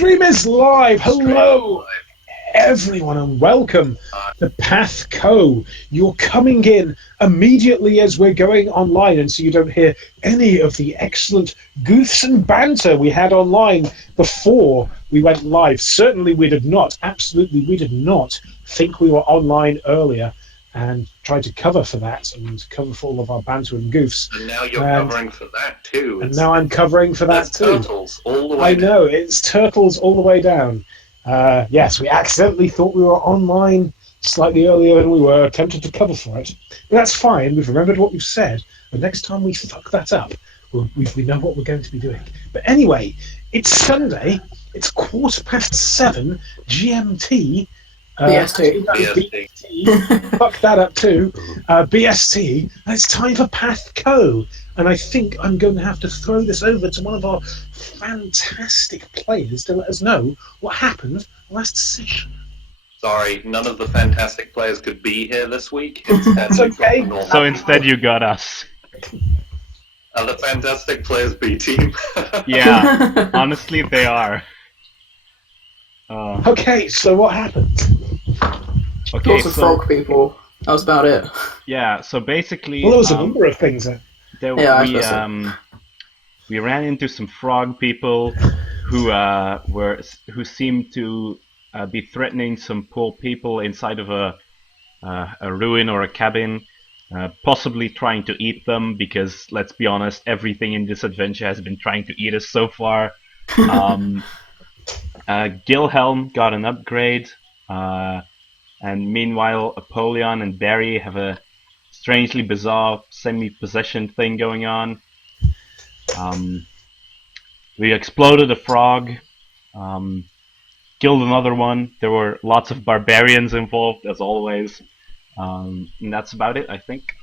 stream is live. Hello, everyone, and welcome to PATHCO. You're coming in immediately as we're going online, and so you don't hear any of the excellent goofs and banter we had online before we went live. Certainly, absolutely, we did not think we were online earlier and tried to cover for that and cover for all of our banter and goofs. And now you're covering for that too. And now I'm covering for that too. Turtles all the way I know, it's turtles all the way down. Yes, we accidentally thought we were online slightly earlier than we were, attempted to cover for it. But that's fine, we've remembered what we've said. The next time we fuck that up, we know what we're going to be doing. But anyway, it's Sunday, it's 7:15 GMT. BST. Fuck that up too. BST, and it's time for PATHCO. And I think I'm going to have to throw this over to one of our fantastic players to let us know what happened last session. Sorry, none of the fantastic players could be here this week. Instead, It's okay. So instead you got us. Are the fantastic players B team? Yeah, honestly they are. Okay, so what happened? Okay, Lots of frog people. That was about it. yeah, so basically Well, there was a number of things there. We ran into some frog people who seemed to be threatening some poor people inside of a ruin or a cabin, possibly trying to eat them, because let's be honest, everything in this adventure has been trying to eat us so far. Gilhelm got an upgrade, and meanwhile Apollyon and Barry have a strangely bizarre semi-possession thing going on. We exploded a frog, killed another one. There were lots of barbarians involved, as always. And that's about it, I think.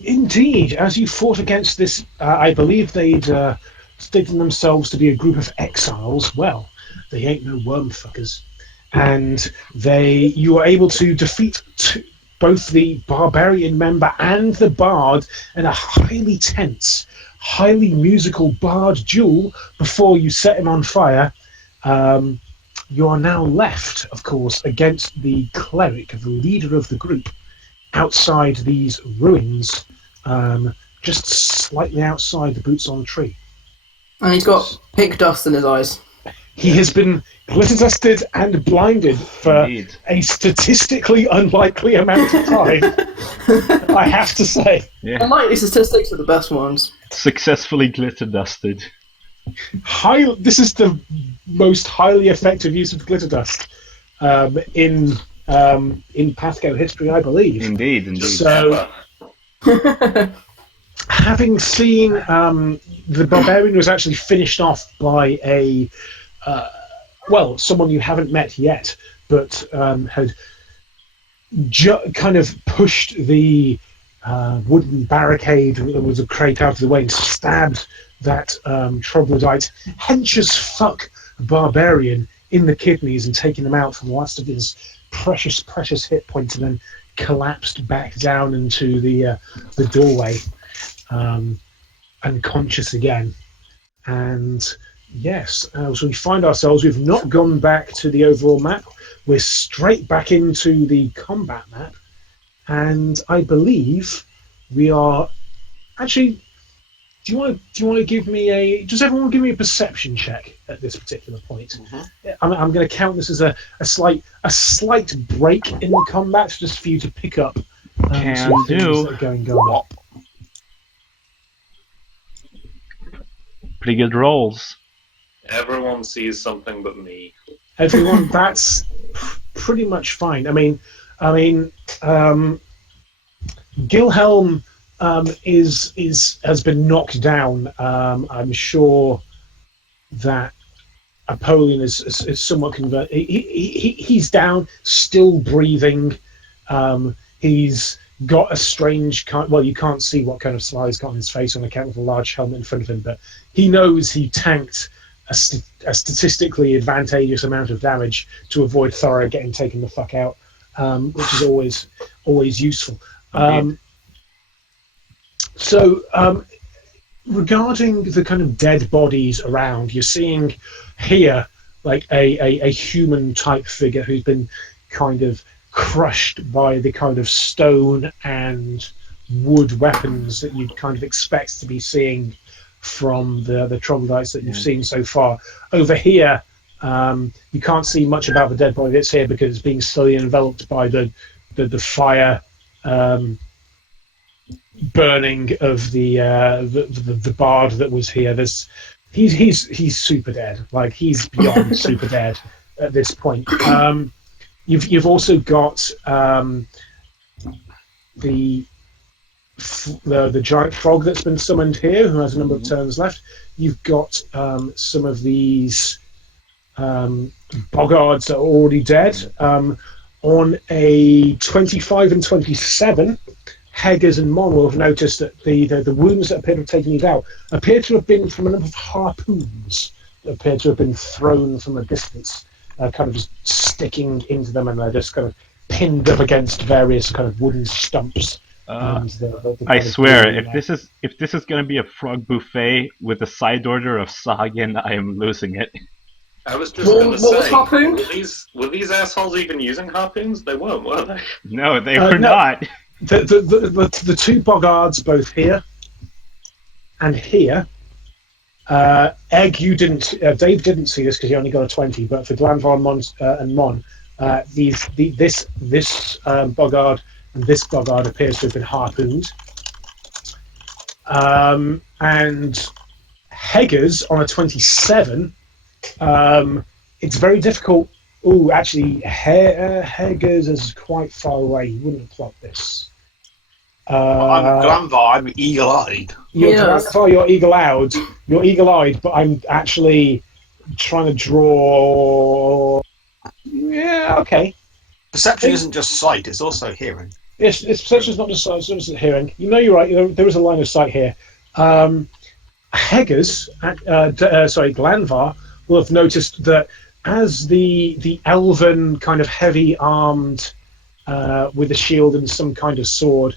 Indeed, as you fought against this, I believe they'd stated themselves to be a group of exiles. Well, they ain't no worm fuckers. And you were able to defeat both the barbarian member and the bard in a highly tense, highly musical bard duel before you set him on fire. You are now left, of course, against the cleric, the leader of the group, outside these ruins, just slightly outside the Boots on Tree. And he's got pig dust in his eyes. He has been glitter dusted and blinded for a statistically unlikely amount of time. I have to say. Yeah. Unlikely statistics are the best ones. Successfully glitter dusted. This is the most highly effective use of glitter dust in PATHCO history, I believe. Indeed. So, having seen the barbarian was actually finished off by someone you haven't met yet, but had kind of pushed the wooden barricade that was a crate out of the way and stabbed that troglodyte hench as fuck barbarian in the kidneys and taken him out from the last of his precious hit points, and then collapsed back down into the doorway, unconscious again. And yes, so we find ourselves, we've not gone back to the overall map, we're straight back into the combat map, and I believe we are actually. Do you want to give me does everyone give me a perception check at this particular point? Mm-hmm. I'm going to count this as a slight break in the combat, just for you to pick up some things that are going on. Pretty good rolls. Everyone sees something but me. Everyone, that's pretty much fine. I mean, Gilhelm has been knocked down. I'm sure that Apollyon is somewhat converted. He's down, still breathing. He's got a strange kind. Well, you can't see what kind of smile he's got on his face on account of a large helmet in front of him, but he knows he tanked a statistically advantageous amount of damage to avoid Thora getting taken the fuck out, which is always useful. So, regarding the kind of dead bodies around, you're seeing here like a human type figure who's been kind of crushed by the kind of stone and wood weapons that you'd kind of expect to be seeing from the troglodytes that you've seen so far. Over here, you can't see much about the dead body that's here because it's being slowly enveloped by the fire burning of the bard that was here. He's super dead. Like he's beyond super dead at this point. You've also got the giant frog that's been summoned here, who has a number of turns left. You've got some of these boggards that are already dead. On a 25 and 27, Heggers and Mon will have noticed that the wounds that appear to have taken you out appear to have been from a number of harpoons that appear to have been thrown from a distance, kind of just sticking into them, and they're just kind of pinned up against various kind of wooden stumps. I swear, if this is going to be a frog buffet with a side order of Sagen, I am losing it. I was just going to say, harpoon? were these assholes even using harpoons? They weren't, were they? No, they were no. not. The two boggards, both here and here. Egg, you didn't. Dave didn't see this because he only got a 20. But for Glanvar and Mon, this boggard and this boggard appears to have been harpooned. And Heggers on a 27. It's very difficult. Oh, actually, Heggers is quite far away. He wouldn't have clocked this. I'm Glanvar, I'm eagle-eyed. Glanvar, you're eagle-eyed. You're eagle-eyed, but I'm actually trying to draw. Yeah, okay. Perception isn't just sight; it's also hearing. Yes, perception's not just sight; it's also hearing. You know, you're right. There is a line of sight here. Heggers, Glanvar, will have noticed that as the elven kind of heavy armed with a shield and some kind of sword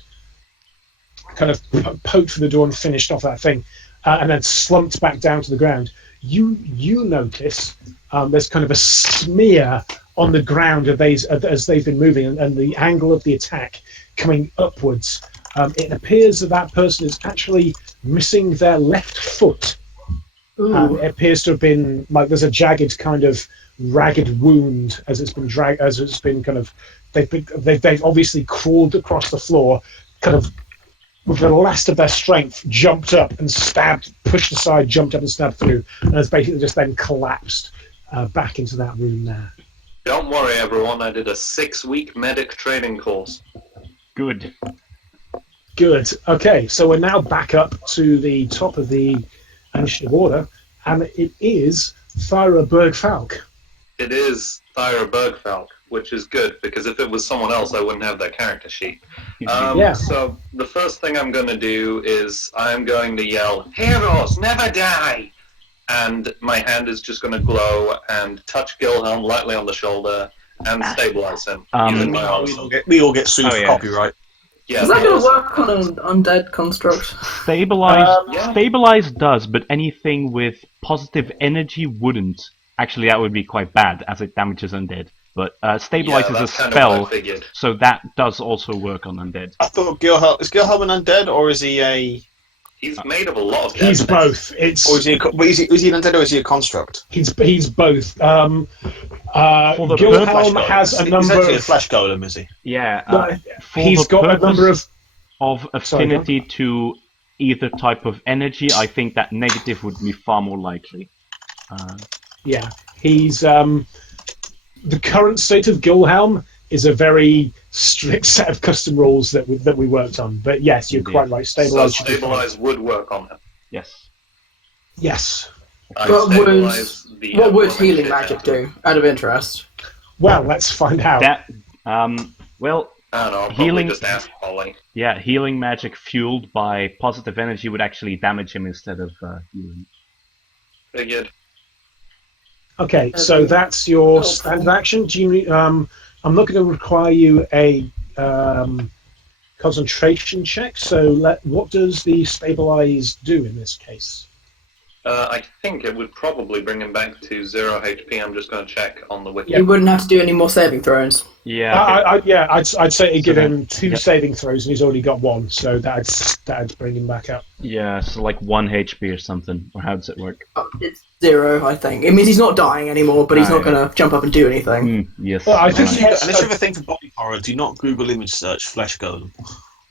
kind of poked through the door and finished off that thing and then slumped back down to the ground, you notice there's kind of a smear on the ground as they've been moving, and the angle of the attack coming upwards. It appears that person is actually missing their left foot. It appears to have been like there's a jagged kind of ragged wound as it's been kind of they've obviously crawled across the floor, kind of with the last of their strength, jumped up and stabbed, pushed aside, jumped up and stabbed through, and has basically just then collapsed back into that room there. Don't worry, everyone. I did a 6-week medic training course. Good. Okay, so we're now back up to the top of the initiative order, and it is Thyra Bergfalk. It is Thyra Bergfalk, which is good, because if it was someone else, I wouldn't have their character sheet. Yeah. So the first thing I'm going to do is I'm going to yell, "Heroes, never die!" And my hand is just going to glow and touch Gilhelm lightly on the shoulder and stabilize him. Using my arsenal. We all get sued for yeah. copyright. Yeah, Is that going to work on an undead construct? Stabilize does, but anything with positive energy wouldn't. Actually, that would be quite bad, as it damages undead. But stabilize is a that's kind of what I spell, figured. so that does also work on undead. I thought is Gilhelm an undead, or is he a? He's made of a lot of He's dead things. both. It's Or is he an undead, or is he a construct? he's both. For the Gilhelm Flesh has golem. a He's number actually a of. flesh golem, is he? Yeah, for He's the got a purpose number of affinity to either type of energy, I think that negative would be far more likely. Yeah, he's the current state of Gilhelm is a very strict set of custom rules that we worked on. But yes, you're quite right. So Stabilize. should be fine. stabilize would work on him. Yes. Yes. What would healing magic do, out of interest? Well, let's find out. That, well, I don't know, I'll Healing- probably just ask Polly. yeah, healing magic fueled by positive energy would actually damage him instead of healing. Figured. Okay, so that's your standard action. Do you need, I'm not going to require you a concentration check. So what does the stabilize do in this case? I think it would probably bring him back to 0 HP. I'm just going to check on the wiki. You wouldn't have to do any more saving throws. Yeah. I'd say it'd So give then- him 2 yep. saving throws, and he's already got 1, so that'd bring him back up. Yeah, so like 1 HP or something. Or how does it work? It's 0, I think. It means he's not dying anymore, but he's not going to jump up and do anything. Yes. Well, I think right. he has- Unless you have a thing for body horror, do not Google image search flesh golem.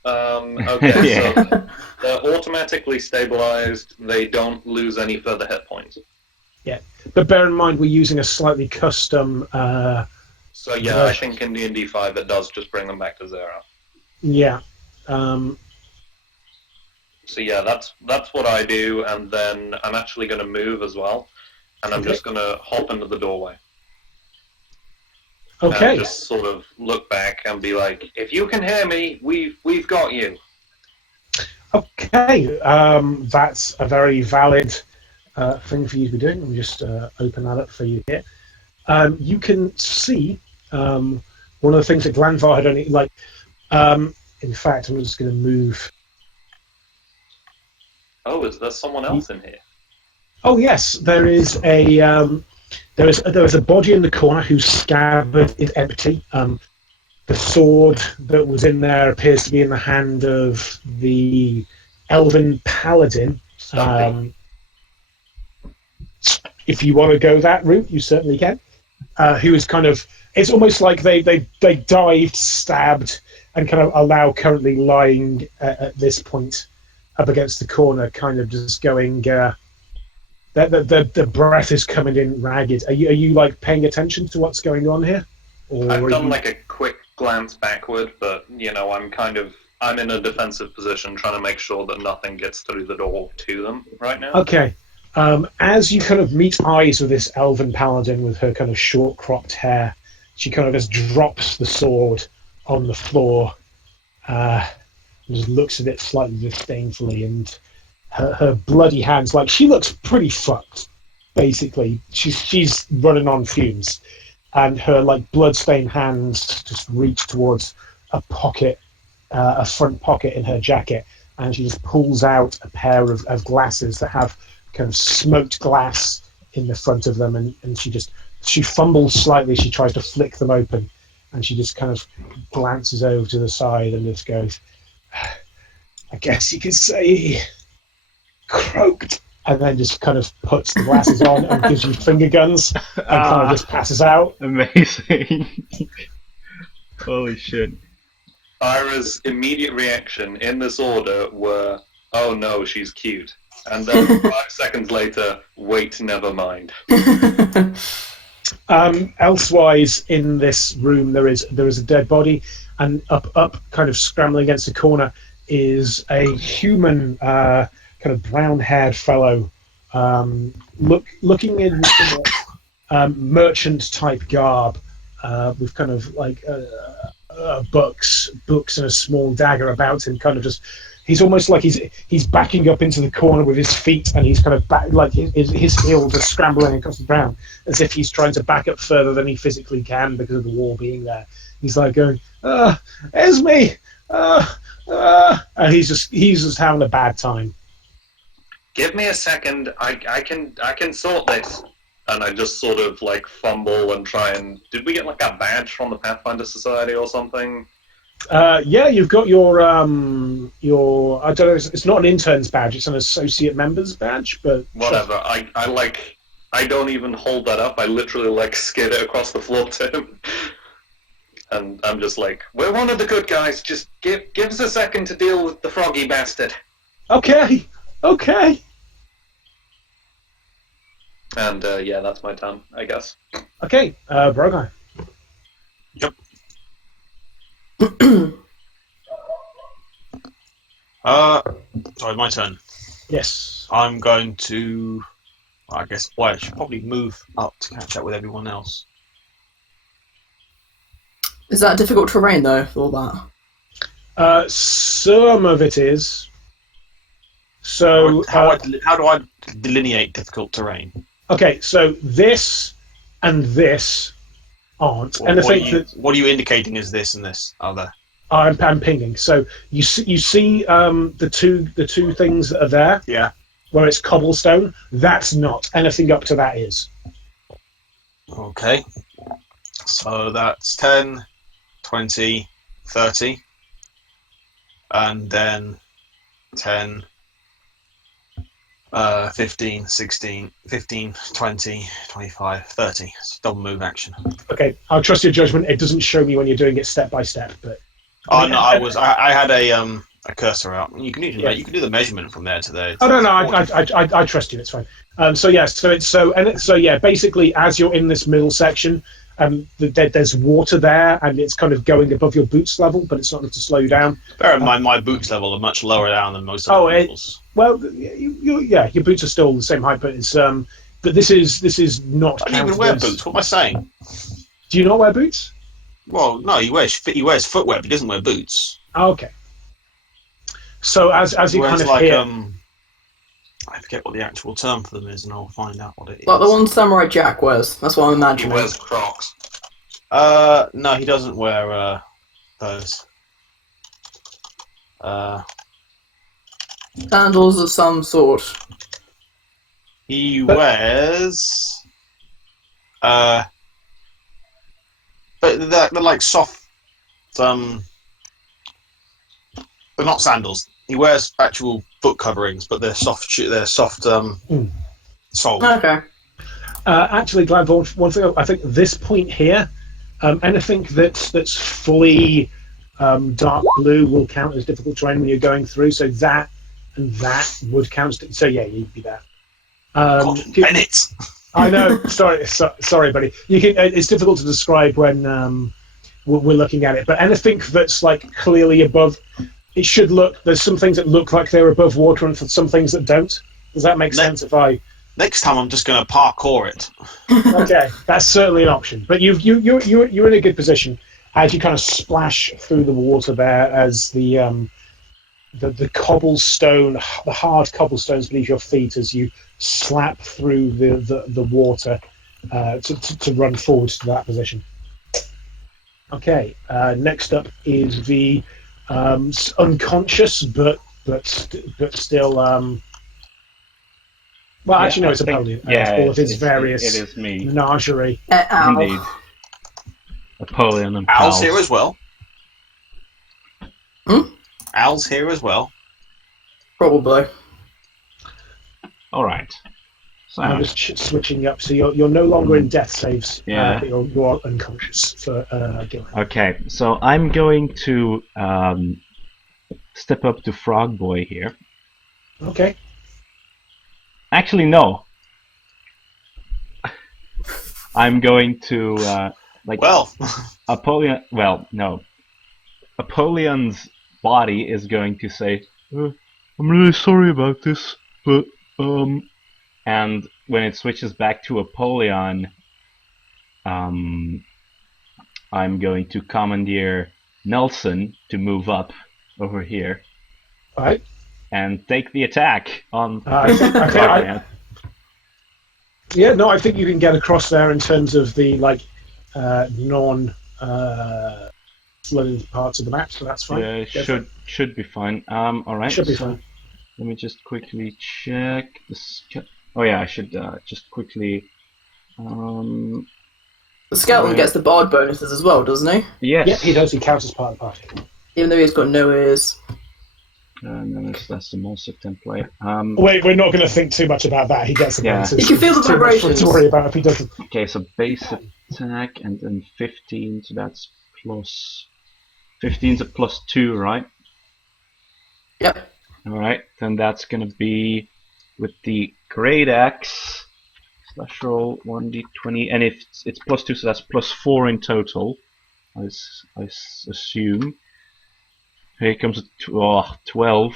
Okay, Yeah. so they're automatically stabilized. They don't lose any further hit points. But bear in mind, we're using a slightly custom. So yeah, I think in D&D 5 it does just bring them back to 0. Yeah. So yeah, that's what I do, and then I'm actually going to move as well, and I'm just going to hop into the doorway. Okay. And just sort of look back and be like, if you can hear me, we've got you. Okay. That's a very valid thing for you to be doing. Let me just open that up for you here. You can see one of the things that Glanvar had only like. In fact, I'm just going to move. Oh, is there someone else in here? Oh yes, there is a there is a body in the corner whose scabbard is empty. The sword that was in there appears to be in the hand of the elven paladin. If you want to go that route, you certainly can. Who is kind of? It's almost like they dived, stabbed, and kind of are now currently lying at this point up against the corner, kind of just going. The breath is coming in ragged. Are you like paying attention to what's going on here? Or I've done you... like a quick glance backward, but I'm in a defensive position, trying to make sure that nothing gets through the door to them right now. Okay. As you kind of meet eyes with this elven paladin with her kind of short cropped hair, she kind of just drops the sword on the floor, and just looks at it slightly disdainfully, and her bloody hands, like she looks pretty fucked. Basically, she's running on fumes, and her like bloodstained hands just reach towards a pocket, a front pocket in her jacket, and she just pulls out a pair of glasses that have kind of smoked glass in the front of them, and she fumbles slightly. She tries to flick them open, and she just kind of glances over to the side and just goes, I guess you could say croaked, and then just kind of puts the glasses on and gives you finger guns and kind of just passes out. Amazing. Holy shit. Ira's immediate reaction in this order were, oh no, she's cute. And then 5 seconds later, wait, never mind. Elsewise in this room there is a dead body, and up kind of scrambling against the corner is a human kind of brown-haired fellow, looking in merchant type garb, with kind of like books and a small dagger about him, kind of just. He's almost like he's backing up into the corner with his feet, and he's kind of back, like his heels are scrambling across the ground as if he's trying to back up further than he physically can because of the wall being there. He's like going, Esme, and he's just having a bad time. Give me a second. I can sort this. And I just sort of like fumble and try and. Did we get like a badge from the Pathfinder Society or something? Yeah, you've got your I don't know. It's not an intern's badge; it's an associate member's badge. But whatever. Sure. I don't even hold that up. I literally like skid it across the floor to him, and I'm just like, "We're one of the good guys. Just give us a second to deal with the froggy bastard." Okay. And yeah, that's my turn, I guess. Okay, Brogai. Yep. Sorry, my turn. Yes. I'm going to. I guess. Well, I should probably move up to catch up with everyone else. Is that difficult terrain though? All that. Some of it is. So how do I delineate difficult terrain? Okay, so this and this aren't. Well, and I think that what are you indicating as this and this other? I'm pinging. So you see the two things that are there. Yeah. where it's cobblestone. That's not. Anything up to that is. Okay. So that's 10, 20, 30. And then 10, 15, 16, 15, 20, 25, 30. It's double move action. Okay, I'll trust your judgment. It doesn't show me when you're doing it step by step, but. Oh no, I had a cursor out. You can Yeah. you can do the measurement from there to there. Oh no, I trust you. It's fine. Basically, as you're in this middle section, there's water there, and it's kind of going above your boots level, but it's not enough to slow you down. Bear in mind, my boots level are much lower down than most of the people's. Well, your boots are still the same height, but it's but this is not. I don't even wear boots. What am I saying? Do you not wear boots? Well, no, he wears footwear, but he doesn't wear boots. Oh, okay. So as you kind of hear, I forget what the actual term for them is, and I'll find out what it is. Like the one Samurai Jack wears. That's what I'm imagining. He wears Crocs. No, he doesn't wear those. Sandals of some sort. He wears. But they're like soft. They're not sandals. He wears actual foot coverings, but they're soft. They're soft. Soled. Okay. Actually, Glad, one thing I think this point here, anything that's fully dark blue will count as difficult terrain when you're going through. So that and that would count. So yeah, you'd be there. Bennett. I know. Sorry, buddy. You can. It's difficult to describe when we're looking at it. But anything that's like clearly above, it should look. There's some things that look like they're above water, and some things that don't. Does that make sense? If I next time, I'm just going to parkour it. Okay, that's certainly an option. But you're in a good position as you kind of splash through the water there, as the cobblestone, the hard cobblestones beneath your feet, as you slap through the water to run forward to that position. Okay, next up is the unconscious but still. Well, actually, no, it's Apollyon. All of his various it is me. menagerie. Indeed. Apollyon and Al's pals. here as well. Al's here as well. Probably. All right. So I'm just switching up, so you're no longer in death saves. Yeah. But you're unconscious for Gillian. okay, so I'm going to step up to Frog Boy here. Okay. Actually, no. I'm going to Well, Apollyon. Well, no. Apollyon's body is going to say, "I'm really sorry about this, but And when it switches back to Apollyon, I'm going to commandeer Nelson to move up over here. All right. And take the attack on. I think you can get across there in terms of the non-flooded parts of the map, so that's fine. Yeah, should be fine. All right. Should be fine. Let me just quickly check this. Oh yeah, I should just quickly. The skeleton gets the bard bonuses as well, doesn't he? Yes. Yeah, he does. He counts as part of the party. Even though he's got no ears. No, that's the monster template. Wait, we're not going to think too much about that. He gets the bonuses. You can feel the Too much for him vibrations. to worry about if he doesn't. Okay, so base attack and then 15, so that's plus 15's a plus 2, right? Yep. Alright, then that's gonna be with the great axe slash roll 1d20, and if it's plus 2, so that's plus 4 in total, I assume. Here comes a 12.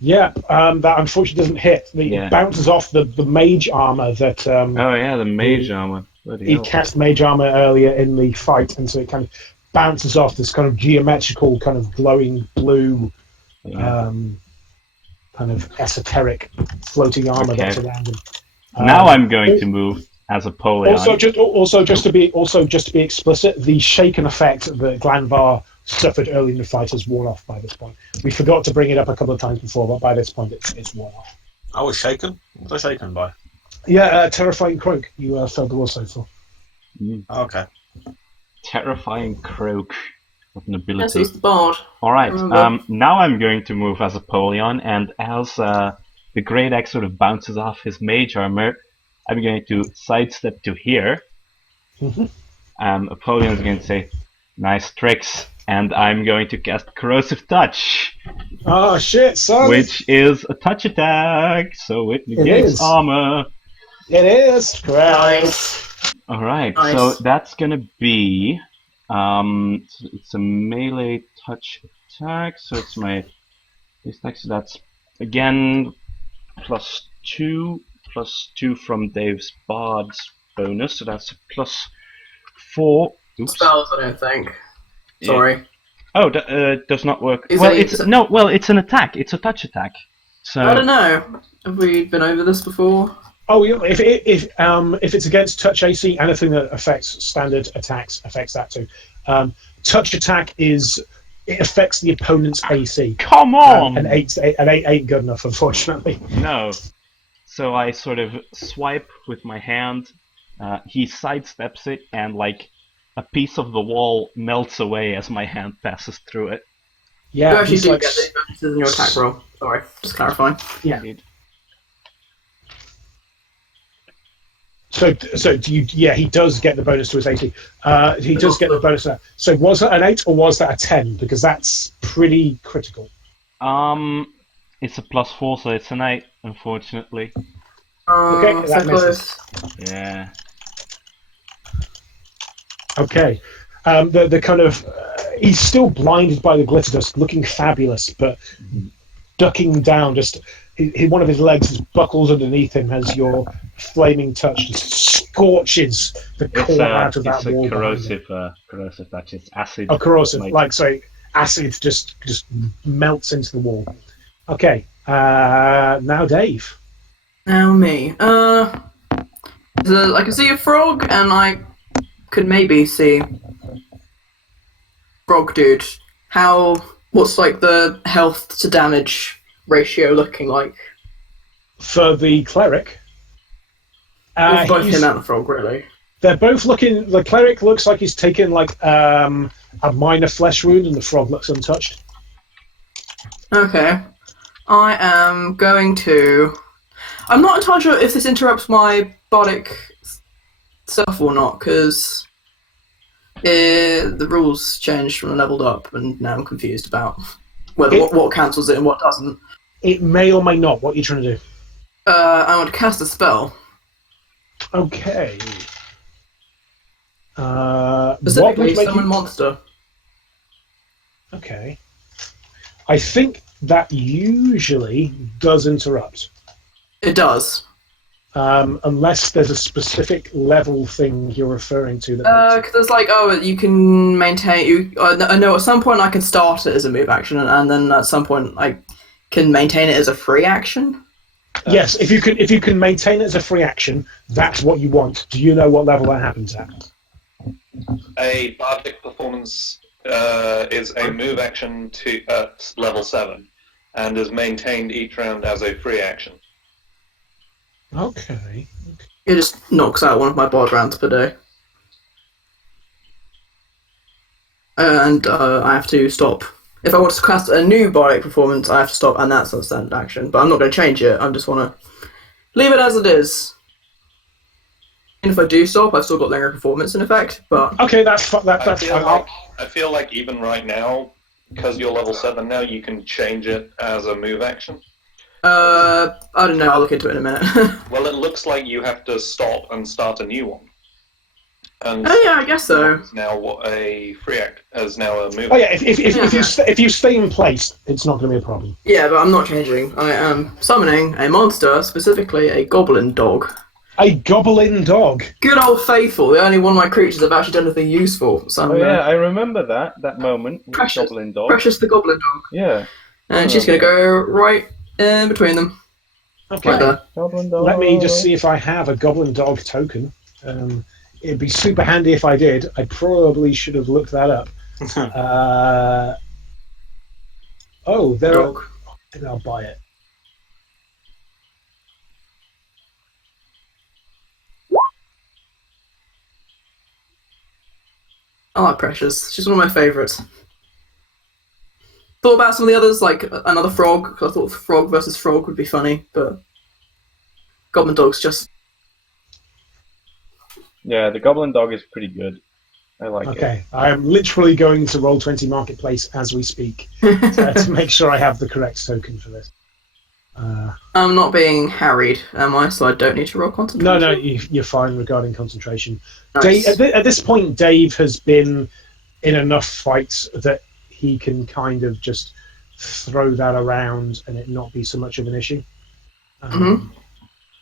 Yeah, that unfortunately doesn't hit. It bounces off the mage armor that. Oh yeah, the mage armor. Bloody He hell. cast mage armor earlier in the fight, and so it kind of bounces off this kind of geometrical, kind of glowing blue, kind of esoteric floating armor that's around him. Now I'm going to move as Apollyon. Also, just to be explicit, the shaken effect that Glanvar suffered early in the fight has worn off by this point. We forgot to bring it up a couple of times before, but by this point it's worn off. I was shaken. What was I shaken by? Yeah, terrifying croak. You failed the will save for. Okay. Terrifying croak. What an Yes, ability. he's the bard. Alright, Remember. now I'm going to move as Apollyon, and as the Great Axe sort of bounces off his mage armor, I'm going to sidestep to here. Apollon's going to say, nice tricks, and I'm going to cast Corrosive Touch, Oh shit, son! which is a touch attack, so it negates is. armor. It is correct. Nice. Alright, Nice. so that's gonna be, it's a melee touch attack, so it's my attack, so that's, again, +2 from Dave's Bard's bonus, so that's a +4. Oops. Spells, I don't think. Yeah. Sorry. Oh, does not work. Is Well, it- it's no. Well, it's an attack. It's a touch attack. So I don't know. Have we been over this before? Oh, yeah, if it's against touch AC, anything that affects standard attacks affects that too. Touch attack it affects the opponent's AC. come on. An eight ain't good enough, unfortunately. No. So I sort of swipe with my hand. He sidesteps it, and like a piece of the wall melts away as my hand passes through it. Yeah, You actually he's do like, get these bonuses in your attack roll. Sorry, just clarifying. yeah. Indeed. So do you? Yeah, he does get the bonus to his AC. He does get the bonus to that. So was that an 8 or was that a 10? Because that's pretty critical. It's a +4, so it's an 8, unfortunately. Okay, So that close. Yeah. Okay. The kind of he's still blinded by the glitter dust, looking fabulous, but ducking down. Just one of his legs just buckles underneath him as your flaming touch just scorches the core out of that It's a wall. behind him. corrosive touch. It's acid. Oh, corrosive. Like- Acid just melts into the wall. Okay. Now Dave. Now me. I can see a frog, and I could maybe see frog dude. What's like the health to damage ratio looking like? For the cleric. Both he's- him and the frog, really. They're both looking. The cleric looks like he's taken like a minor flesh wound, and the frog looks untouched. Okay. I am going to. I'm not entirely sure if this interrupts my bardic stuff or not, because the rules changed when I leveled up, and now I'm confused about whether what cancels it and what doesn't. It may or may not. What are you trying to do? I want to cast a spell. Okay. What Specifically, would make summon you... monster. Okay. I think that usually does interrupt. It does. Unless there's a specific level thing you're referring to. That Because it's like, you can maintain. I know at some point I can start it as a move action, and then at some point I can maintain it as a free action. yes, if you can maintain it as a free action, that's what you want. Do you know what level that happens at? A bardic performance is a move action to level 7, and is maintained each round as a free action. Okay. It just knocks out one of my bard rounds per day. And I have to stop. If I want to cast a new bardic performance, I have to stop, and that's a standard action. But I'm not going to change it. I just want to leave it as it is. And if I do stop, I've still got linger performance in effect. But Okay, that's fine. I That's feel, fine. I feel like even right now, because you're level 7 now, you can change it as a move action. I don't know. I'll look into it in a minute. Well, it looks like you have to stop and start a new one. And Oh yeah, I guess so. It's now what a free act is now a move. Oh yeah, if you stay in place, it's not going to be a problem. Yeah, but I'm not changing. I am summoning a monster, specifically a goblin dog. A goblin dog. Good old faithful. The only one of my creatures have actually done anything useful. So I'm, Oh yeah, I remember that moment with Precious. Goblin Dog. Precious the goblin dog. Yeah. And she's going to go right in between them. Okay. Right there. Goblin Dog. Let me just see if I have a goblin dog token. It'd be super handy if I did. I probably should have looked that up. There. Dog. Maybe I'll buy it. I like Precious. She's one of my favourites. Thought about some of the others, like another frog, because I thought frog versus frog would be funny, but Goblin Dog's just... Yeah, the Goblin Dog is pretty good. I like it. Okay, I am literally going to Roll20 Marketplace as we speak to make sure I have the correct token for this. I'm not being harried, am I? So I don't need to roll concentration? No, you're fine regarding concentration. Nice. At this point, Dave has been in enough fights that he can kind of just throw that around and it not be so much of an issue.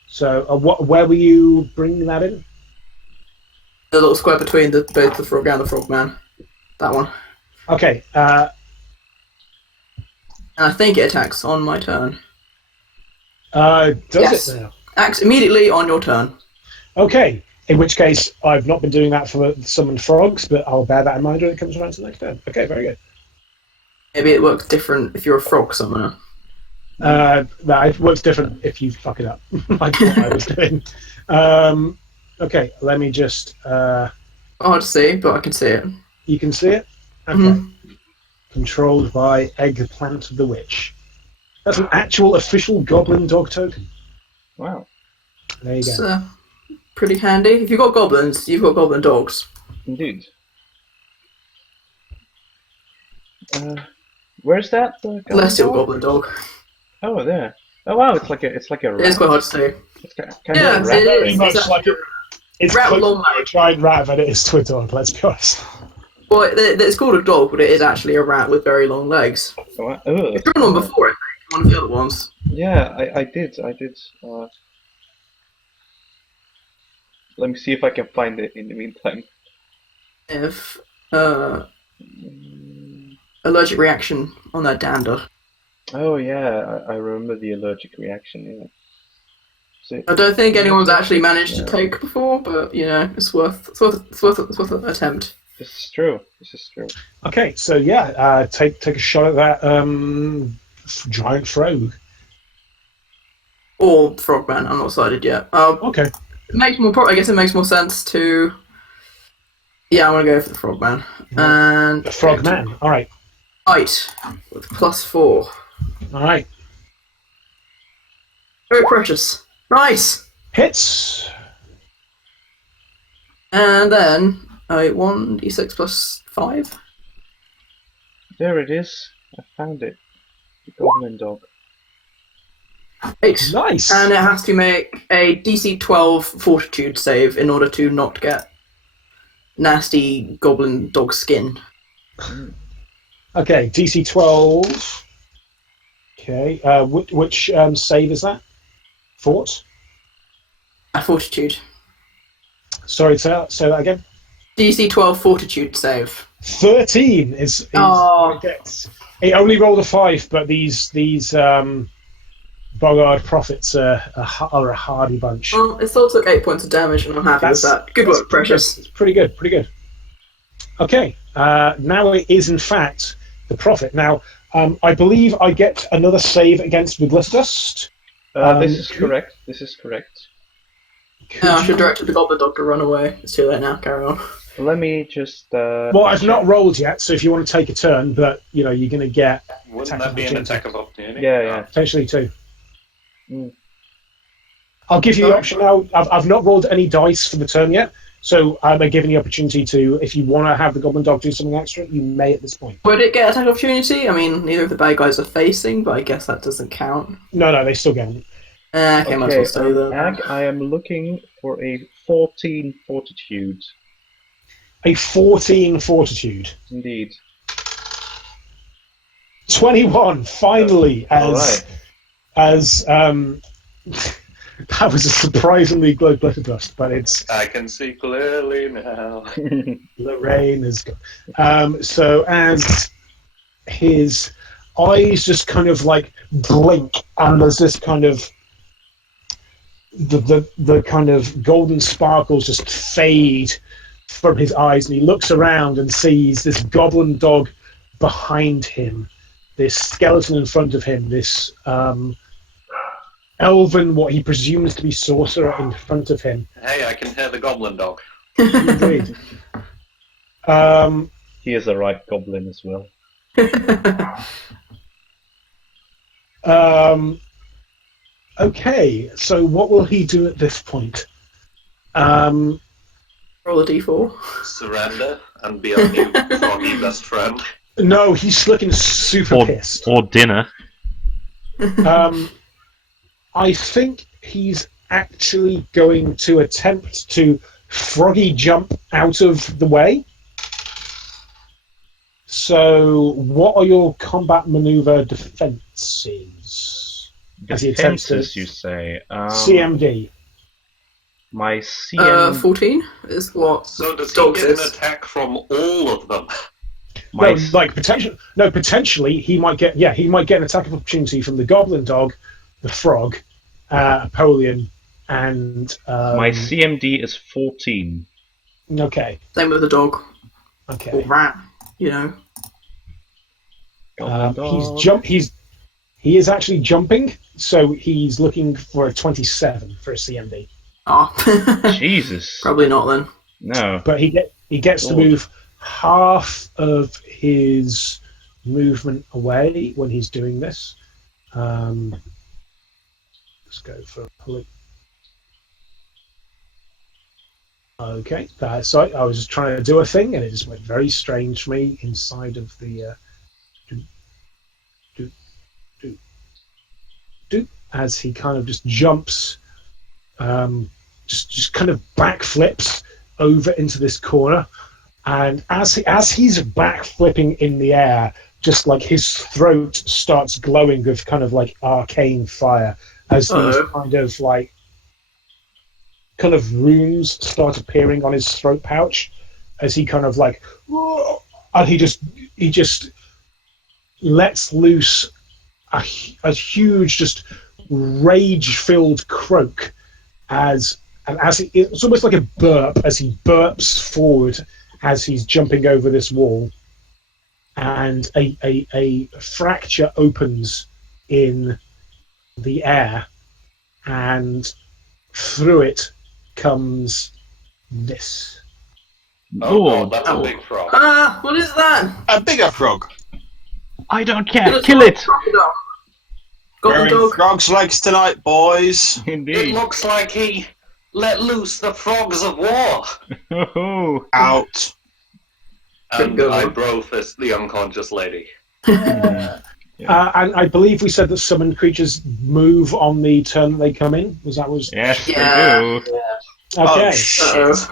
So, where were you bringing that in? The little square between both the frog and the frogman. That one. Okay. And I think it attacks on my turn. Does Yes. it now? Acts immediately on your turn. Okay. In which case, I've not been doing that for summoned frogs, but I'll bear that in mind when it comes around to the next turn. Okay, very good. Maybe it works different if you're a frog summoner. No, it works different if you fuck it up, like what I was doing. Okay, let me just... Hard to see, but I can see it. You can see it? Okay. Controlled by Eggplant the Witch. That's an actual official Goblin Dog token. Wow. There you go. It's pretty handy. If you've got goblins, you've got goblin dogs. Indeed. Where's that? Celestial goblin dog. Oh, there. Oh wow, it's like a rat. It is quite hard to see. It's kind Yeah, of a rat it Very is. thing. much like it's Rat closer long to a giant rat than it is to a dog, let's be honest. Well, it's called a dog, but it is actually a rat with very long legs. Oh, You've drawn one before, I think. One of the other ones. yeah, I did. Let me see if I can find it in the meantime. If allergic reaction on that dander. Oh yeah, I remember the allergic reaction. Yeah. I don't think anyone's actually managed to take before, but you know, it's worth an attempt. This is true. Okay, so yeah, take a shot at that giant frog. Or frogman. I'm not decided yet. Okay. I guess it makes more sense to. Yeah, I'm gonna go for the frogman. And The frogman. All right. Bite with +4. All right. Very precious. Nice. Hits. And then a 1d6 +5. There it is. I found it. The Goblin Dog. 8. Nice. And it has to make a DC 12 Fortitude save in order to not get nasty goblin dog skin. Okay, DC 12. Okay, which save is that? Fort? Fortitude. Sorry, say that again. DC 12 Fortitude save. 13 is Oh. it only rolled a 5, but these Bogard prophets are a hardy bunch. Well, it still took 8 points of damage, and I'm happy with that. Good That's work, Precious. It's pretty good. Okay, now it is in fact the prophet. Now, I believe I get another save against Wiggler's Dust. This is correct. No, I should direct the goblin dog to run away. It's too late now. Carry on. Let me just. Well, I've not rolled yet, so if you want to take a turn, but you know you're going to get Wouldn't that be an attack of opportunity? Yeah. potentially 2. Mm. I'll give you the option now. I've not rolled any dice for the turn yet, so I'm giving you the opportunity to, if you want to have the goblin dog do something extra, you may at this point. Would it get attack opportunity? I mean, neither of the bad guys are facing, but I guess that doesn't count. No, they still get it. Okay, might as well stay there. Ag, I am looking for a 14 fortitude. A 14 fortitude. Indeed. 21, finally, Alright. as that was a surprisingly low blunderbuss, but it's I can see clearly now. Lorraine is gone. So as his eyes just kind of like blink, and there's this kind of the kind of golden sparkles just fade from his eyes, and he looks around and sees this goblin dog behind him, this skeleton in front of him, this elven, what he presumes to be sorcerer in front of him. Hey, I can hear the goblin dog. Indeed. He is a right goblin as well. Okay, so what will he do at this point? Roll a d4. Surrender and be our new froggy best friend. No, he's looking super pissed. Or dinner. I think he's actually going to attempt to froggy jump out of the way. So, what are your combat maneuver defenses? As he attempts to Defenses, you say? CMD. My CM... 14 is what So does he dog get an is. attack from all of them? my Potentially he might get an attack of opportunity from the goblin dog, the frog, Apollyon, and my CMD is 14. okay. Same with the dog. Or Okay. rat, you know. He is actually jumping, so he's looking for a 27 for a CMD. Ah. Jesus. Probably not then. No. But he gets to move half of his movement away when he's doing this. Let's go for a pulley. Okay, sorry, I was just trying to do a thing and it just went very strange for me inside of the as he kind of just jumps, just kind of backflips over into this corner, and as he's backflipping in the air, just like his throat starts glowing with kind of like arcane fire as these kind of runes start appearing on his throat pouch as he kind of like, and he just lets loose a huge, just rage-filled croak it's almost like a burp as he burps forward as he's jumping over this wall, and a fracture opens in the air, and through it comes this. Oh, Lord. God, that's a big frog. Ah, what is that? A bigger frog. I don't care. Kill it. Crocodile. Goblin Wearing dog. frog's legs tonight, boys. It Indeed. looks like he let loose the frogs of war. Oh. Out. And Good I one. bro fist the unconscious lady. And I believe we said that summoned creatures move on the turn that they come in. Yes, Yeah. they do. Okay? Oh, shit.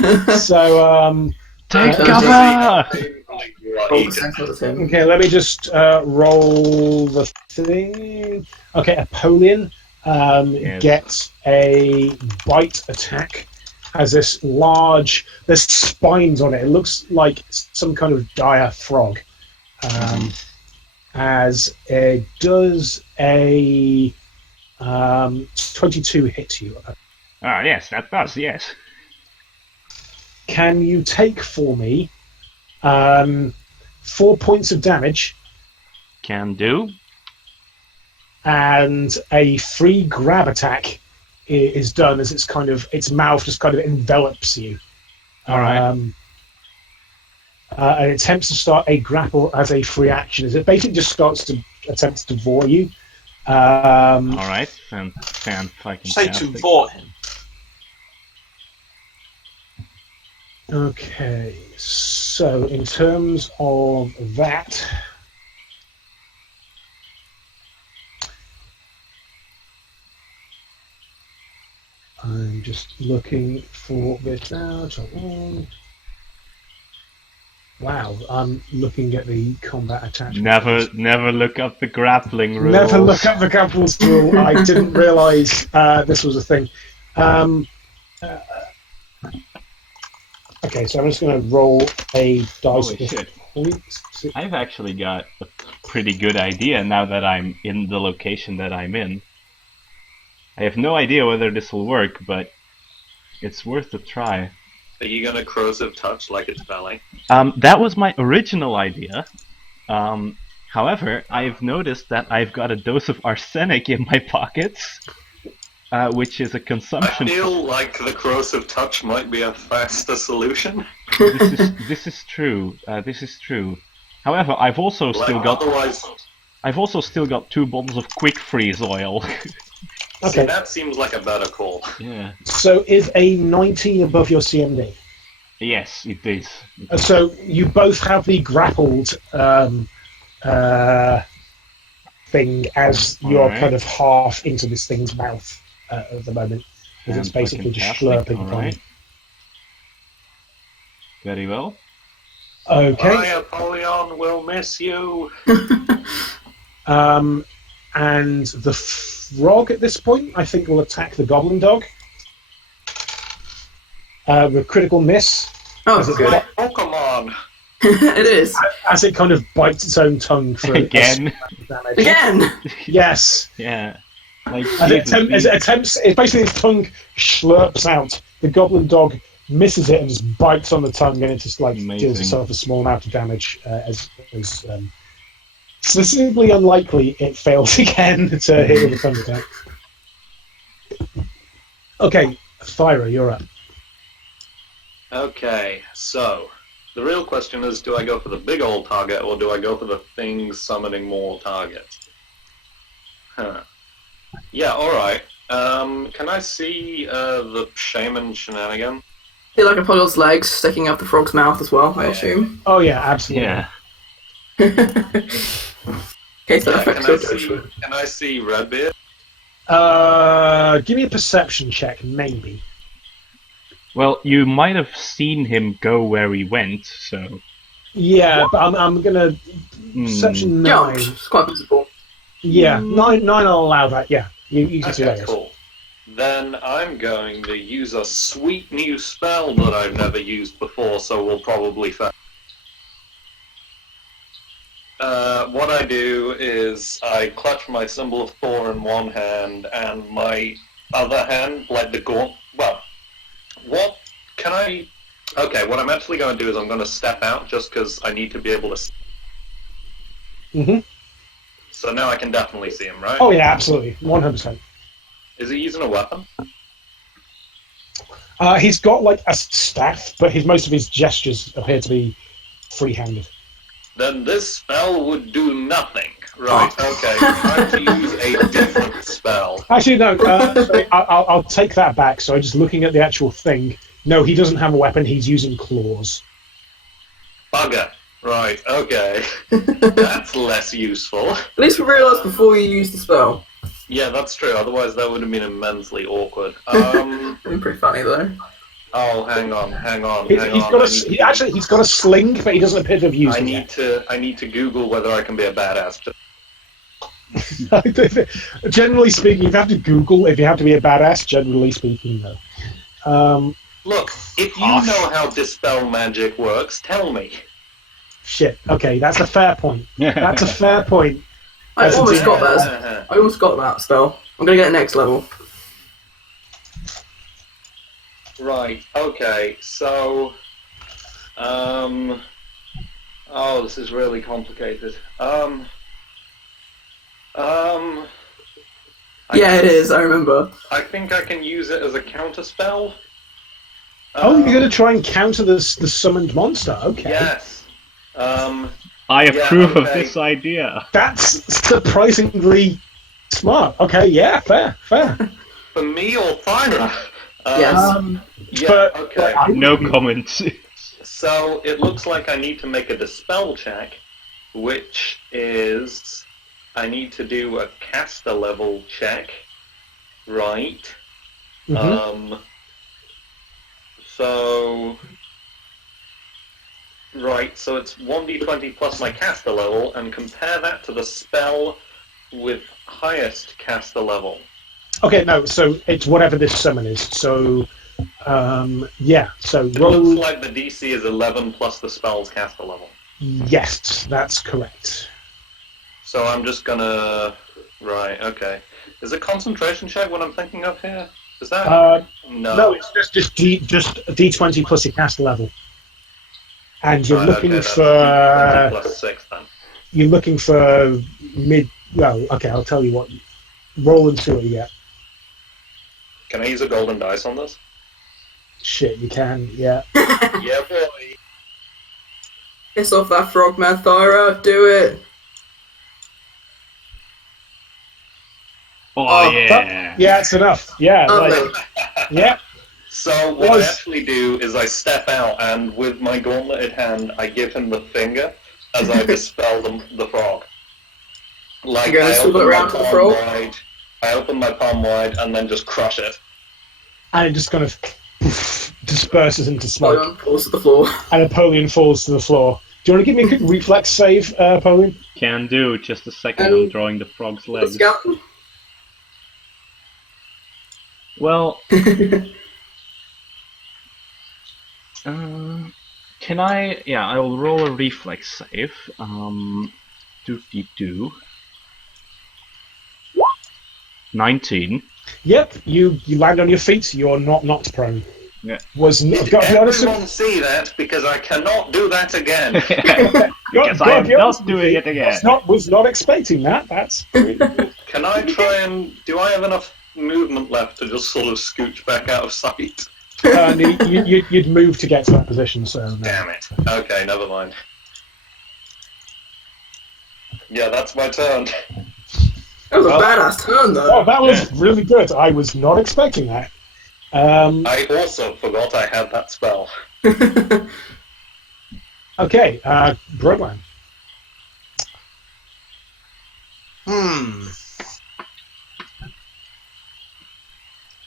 Uh-oh. So Take Uh, cover! Roll the same for the team. okay, let me just roll the thing. Okay, Apollyon Yes. gets a bite attack. Has this large, there's spines on it. It looks like some kind of dire frog. As it does a 22 hit you. Ah, yes, that does, yes. Can you take for me 4 points of damage Can do. and a free grab attack is done as its mouth just kind of envelops you. All right. And it attempts to start a grapple as a free action. As it basically just attempts to devour you. All right. Fan-fucking Say to vort him. Okay, so in terms of that, I'm just looking for this now. Wow, I'm looking at the combat attachment. Never look up the grappling rules. Never look up the grapples rule. I didn't realise this was a thing. Okay, so I'm just going to roll a dice. Holy shit. I've actually got a pretty good idea now that I'm in the location that I'm in. I have no idea whether this will work, but it's worth a try. Are you gonna corrosive touch like its belly? That was my original idea. However, I've noticed that I've got a dose of arsenic in my pockets, which is a I consumption. feel like the corrosive touch might be a faster solution. This is true. This is true. However, I've also Like, still got otherwise, 2 bottles of quick freeze oil. see, Okay. that seems like a better call. Yeah. So is a 90 above your CMD? Yes, it is. So you both have the grappled thing as you're Alright. kind of half into this thing's mouth at the moment. Because it's And basically just fantastic, slurping upon alright. Very well. you. Okay. Bye, Apollyon, we'll miss you. And the frog at this point, I think, will attack the goblin dog. With critical miss. Oh, Is it good. Like Pokemon. It is. As it kind of bites its own tongue for Again. damage. Again! Yes. Yeah. Like, As it attempts, it basically its tongue slurps out. The goblin dog misses it and just bites on the tongue, and it just like Amazing. deals itself a small amount of damage. Statistically unlikely, it fails again to hit with a thunder attack. Okay, Thyra, you're up. Okay, so the real question is, do I go for the big old target or do I go for the thing summoning more targets? Huh. Yeah, alright. Can I see the shaman shenanigan? See like Apollo's legs sticking up the frog's mouth as well, I Yeah. assume. Oh yeah, absolutely. Yeah. Case that Yeah, affects your judgment. can I see Redbeard? Give me a perception check, maybe. Well, you might have seen him go where he went, so. Yeah, but I'm gonna perception 9. Jumped. It's quite visible. Yeah, 9. I'll allow that. Yeah, you can see Okay, that. cool. Then I'm going to use a sweet new spell that I've never used before, so will probably fail. What I do is I clutch my symbol of Thor in one hand and my other hand, like the gaunt. Well, what can I? Okay, what I'm actually going to do is I'm going to step out just because I need to be able to. Mm-hmm. So now I can definitely see him, right? Oh yeah, absolutely, 100%. Is he using a weapon? He's got like a staff, but most of his gestures appear to be free-handed. Then this spell would do nothing. Right, okay. Time to use a different spell. Actually, no. Sorry, I'll take that back. So just looking at the actual thing. No, he doesn't have a weapon. He's using claws. Bugger. Right, okay. That's less useful. At least we realised before you used the spell. Yeah, that's true. Otherwise, that would have been immensely awkward. Pretty funny though. Oh, hang on. He's got a sling, but he doesn't appear to have used it. I need to Google whether I can be a badass. Generally speaking, you have to Google if you have to be a badass. Generally speaking, though. Look, if you know how dispel magic works, tell me. Shit. Okay, that's a fair point. That's a fair point. I That's almost a got that. I almost got that spell. I'm gonna get it next level. Right, okay, so, oh, this is really complicated. Yeah, it is, I remember. I think I can use it as a counter spell. Oh, you're going to try and counter the summoned monster? Okay. Yes. I approve of okay. this idea. That's surprisingly smart. Okay, yeah, fair. For me or Thyra? Yes. Yeah, okay. No comments. So, it looks like I need to make a dispel check, which is... I need to do a caster level check, right? Mm-hmm. So it's 1d20 plus my caster level, and compare that to the spell with highest caster level. Okay, no, so it's whatever this summon is. So, yeah, so It roll... looks like the DC is 11 plus the spell's caster level. Yes, that's correct. So I'm just gonna... Right, okay. Is it concentration check what I'm thinking of here? Is that No, it's just D20 plus your caster level, and you're Right, looking okay, that's for 20 plus 6 then. you're looking for mid. Well, okay, I'll tell you what. Roll and see what you get. Can I use a golden dice on this? Shit, you can. Yeah. Yeah, boy. Piss off that frogman, Thyra. Do it. Oh, yeah. Yeah, it's enough. Yeah, Lovely. yeah. So what I actually do is I step out and with my gauntleted hand I give him the finger as I dispel the frog. Like You're gonna I swivel open it my around to the palm frog? wide, I open my palm wide and then just crush it. And it just kind of disperses into smoke, Napoleon falls to the floor. and Napoleon falls to the floor. Do you want to give me a quick reflex save, Napoleon? Can do. Just a second, I'm drawing the frog's The legs. skeleton. Well, can I? Yeah, I'll roll a reflex save. Do 19. Yep, you land on your feet. You're not knocked prone. Yeah. I've got to be honest. Everyone see that because I cannot do that again. Because I'm not doing it again. Was not expecting that. That's really good. Can I try and do I have enough movement left to just sort of scooch back out of sight? You'd move to get to that position, so no. Damn it. Okay, never mind. Yeah, that's my turn. That was a badass turn, though. Oh, that was really good. I was not expecting that. I also forgot I had that spell. Okay, Broadland.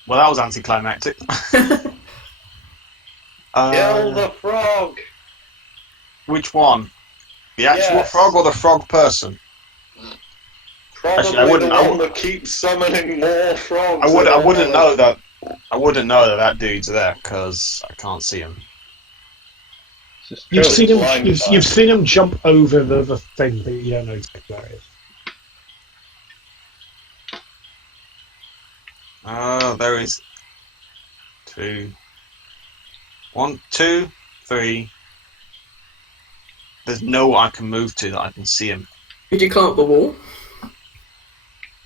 Well, that was anticlimactic. Kill the frog! Which one? The actual Yes. frog or the frog person? Probably Actually, I wouldn't- the I one wou- that keeps summoning more frogs. I wouldn't know that. I wouldn't know that dude's there because I can't see him. Just You've go. seen him. blind You've, guy. you've seen him jump over the thing, but you don't know exactly where it is. There is 2, 1, 2, 3. There's no I can move to that I can see him. Did you climb up the wall?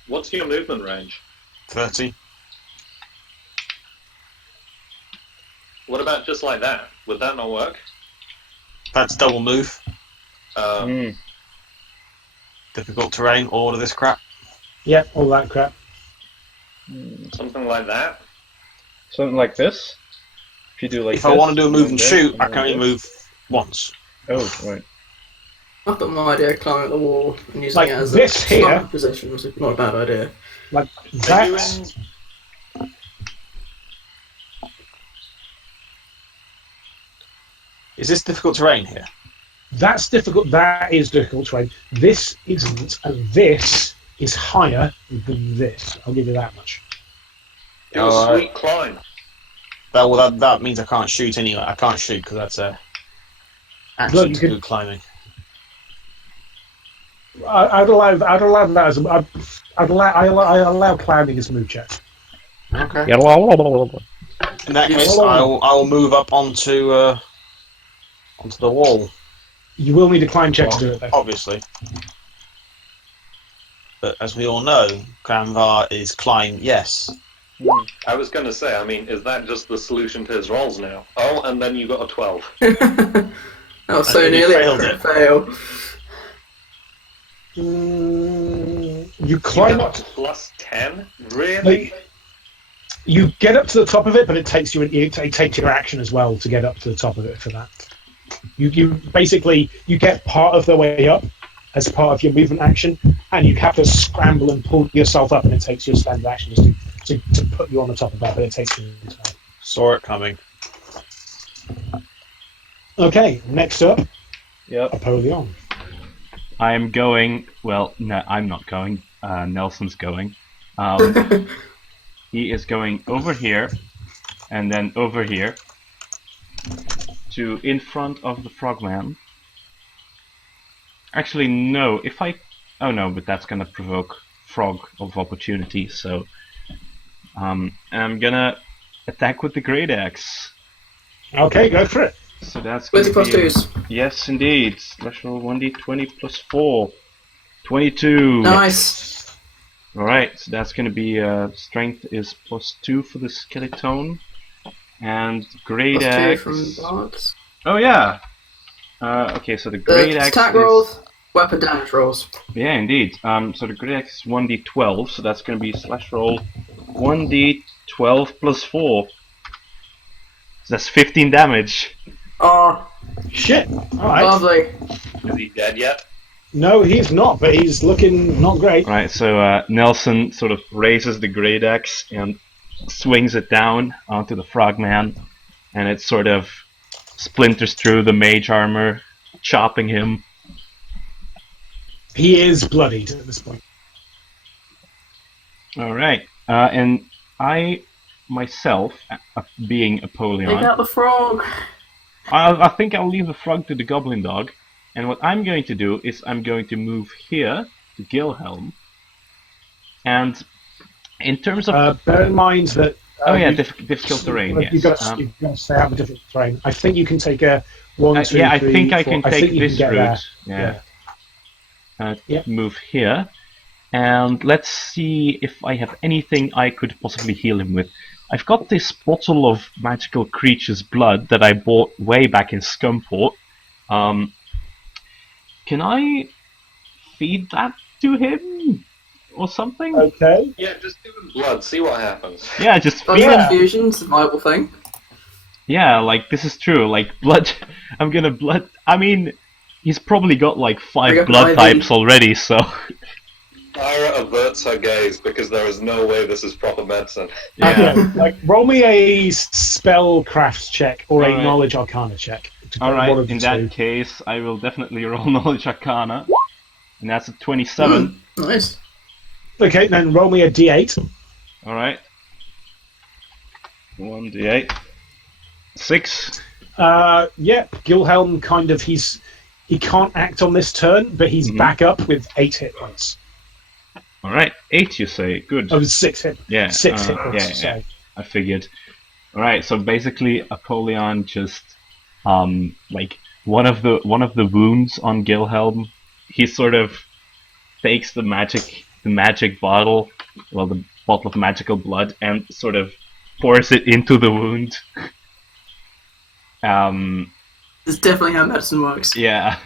What's your movement range? 30. What about just like that? Would that not work? That's double move. Mm. Difficult terrain. All of this crap. Yeah, all that crap. Something like that? Something like this. If you do like If I want to do a move and then shoot, there, I can only there. move once. Oh, right. I thought my idea of climbing up the wall and using Like it as this a here. sniper position was not a bad idea. Like Are you that. in... Is this difficult terrain here? That's difficult. That is difficult terrain. This isn't, and this is higher than this. I'll give you that much. Do a sweet climb. That means I can't shoot anyway. I can't shoot because that's a action Look, you to could- do climbing. I'd allow that as a. I allow climbing as a move check. Okay. Yeah. In that case, I will move up onto the wall, You will need a climb check to do it, though. obviously. But as we all know, Cranvar is climb yes. I was going to say, I mean, is that just the solution to his rolls now? Oh, and then you got a 12. That was so And then you nearly a failed crit it. fail. You You climb got up. a plus 10? Really? You get up to the top of it, but it takes it takes your action as well to get up to the top of it for that. You basically you get part of the way up as part of your movement action, and you have to scramble and pull yourself up, and it takes your standard action just to put you on the top of that, but it takes you time. Saw it coming. Okay, next up, Yep. Apollyon. I'm going. Well, no, I'm not going. Nelson's going. He is going over here, and then over here, to in front of the frogman. Actually, no. If I, oh no, but that's gonna provoke frog of opportunity. So, And I'm gonna attack with the great axe. Okay, go for it. So that's 20 gonna plus be 2s. yes, indeed. Slash roll 1d20 plus 4. 22. Nice. Alright, so that's gonna be strength is plus 2 for the skeleton. And great Plus 2 axe. from bards. Oh yeah. Okay, so the The great axe attack is rolls, weapon damage rolls. yeah, indeed. So the great axe is 1d12, so that's gonna be slash roll 1d12 plus 4. So that's 15 damage. Oh, Shit. All right. lovely. Is he dead yet? No, he's not, but he's looking not great. Right, so Nelson sort of raises the great axe and swings it down onto the frogman, and it sort of splinters through the mage armor, chopping him. He is bloodied at this point. Alright, and I myself, being Take Apollyon, out the frog. I think I'll leave the frog to the goblin dog, and what I'm going to do is I'm going to move here to Gilhelm, and in terms of Bear in mind that. oh yeah, you- difficult terrain. You've Yes. got to stay out of different terrain. I think you can take a 1, 2, Yeah, I 3, think I 4. can I take think you this can get route. there. Yeah. Yeah. Move here, and let's see if I have anything I could possibly heal him with. I've got this bottle of magical creature's blood that I bought way back in Scumport. Can I feed that to him or something? Okay. Yeah, just give him blood, see what happens. Yeah, just Blood feed him. transfusion, survival thing. Yeah, like this is true. Like blood, I'm gonna blood. I mean, he's probably got like 5 Bring up blood an IV. types already, so Ira averts her gaze because there is no way this is proper medicine. yeah. Okay, like, roll me a spellcraft check or a Alright. knowledge arcana check. All right. One of the In two. that case, I will definitely roll knowledge arcana, and that's a 27. Nice. Okay, then roll me a d8. All right. 1d8. 6. Yeah, Gilhelm kind of he can't act on this turn, but he's Mhm. back up with 8 hit points. All right. 8, you say? Good. Oh, 6 hit. Yeah. 6 hit points. Yeah. Sorry. I figured. All right. So basically, Apollyon just like one of the wounds on Gilhelm, he sort of takes the magic bottle, well, the bottle of magical blood, and sort of pours it into the wound. It's definitely how medicine works. Yeah,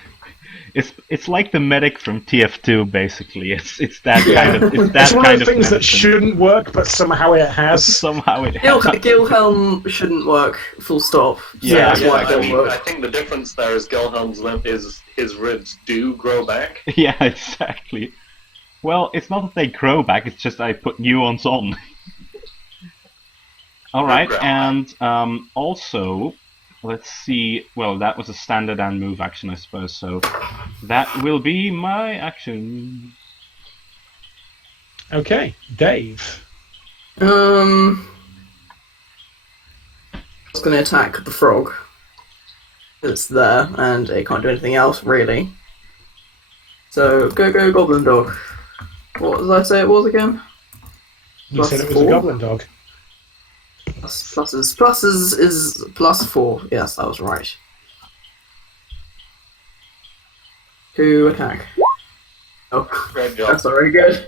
it's like the medic from TF2, basically. It's that kind of It's one kind of the things that medicine. shouldn't work, but somehow it has. Somehow it Gilhelm shouldn't work, full stop. So Yeah, that's why it I don't mean, work. I think the difference there is Gilhelm's limp is his ribs do grow back. Yeah, exactly. Well, it's not that they grow back; it's just I put new ones on. All right, grow and also, let's see. Well, that was a standard and move action, I suppose. So that will be my action. Okay, Dave. I was going to attack the frog. It's there, and it can't do anything else, really. So, go Goblin Dog. What did I say it was again? You Plus said it was 4? a goblin dog. Pluses is plus 4. Yes, that was right. To attack. Oh, Great job. that's not very good.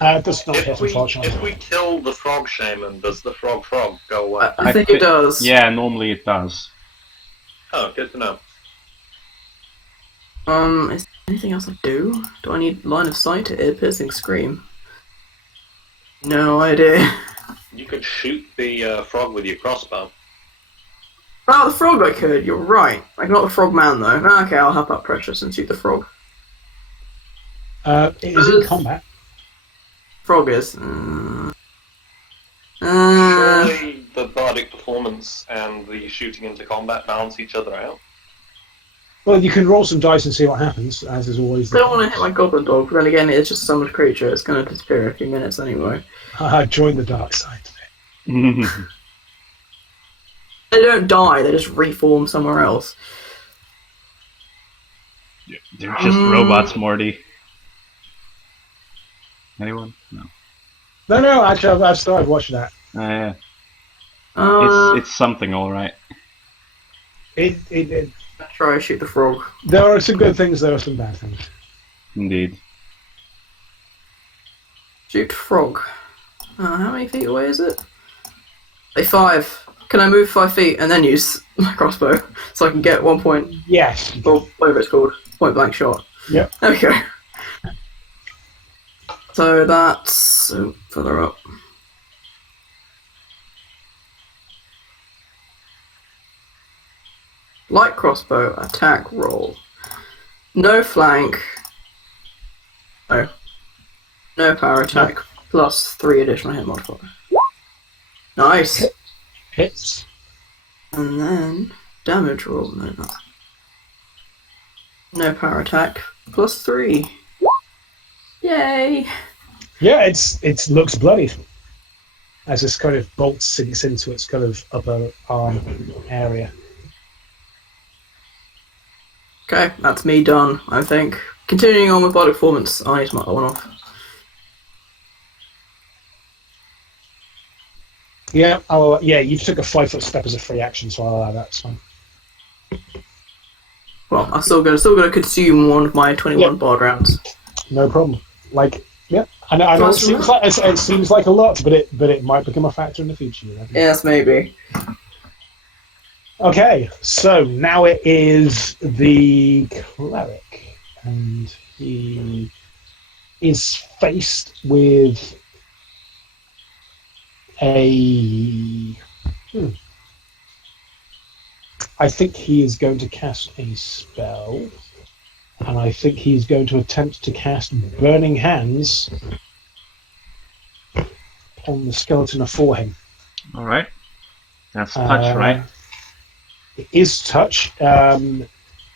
Does not hit, If we unfortunately. kill the frog shaman, does the frog go away? I think it does. Yeah, normally it does. Oh, good to know. Is there anything else I do? Do I need line of sight to ear-piercing scream? No idea. You could shoot the frog with your crossbow. Oh, the frog I could, you're right. Like, not the frog man, though. Okay, I'll help out Precious and shoot the frog. It is in combat. Frog is. Surely the bardic performance and the shooting into combat balance each other out. Well, you can roll some dice and see what happens, as is always I don't want to hit my goblin dog, but then again, it's just a summoned creature. It's going to disappear in a few minutes anyway. Join the dark side. They don't die, they just reform somewhere else. They're just robots, Morty. Anyone? No. No. Actually, I've started watching that. Yeah. Uh, It's something, all right. It try and shoot the frog. there are some good things. There are some bad things. Indeed. Shoot frog. How many feet away is it? 5. Can I move 5 feet and then use my crossbow so I can get 1 point, Yes. or whatever it's called, point blank shot? Yep. There we go. So that's further up. Light crossbow attack roll. No flank. Oh. No power attack. Plus 3 additional hit modifier. Nice. Hits. And then damage roll. No power attack. Plus 3. Yay. Yeah, it looks bloodied as this kind of bolt sinks into its kind of upper arm area. Okay, that's me done, I think. Continuing on with body performance, I need to mark that one off. Yeah, you took a 5-foot step as a free action, so I'll allow that. It's fine. Well, I'm still gonna consume one of my 21 bard rounds. No problem. I know it seems like a lot, but it might become a factor in the future. You know? Yes, maybe. Okay, so now it is the cleric, and he is faced with a. I think he is going to cast a spell, and I think he's going to attempt to cast Burning Hands on the skeleton before him. All right. That's touch, right? It is touch.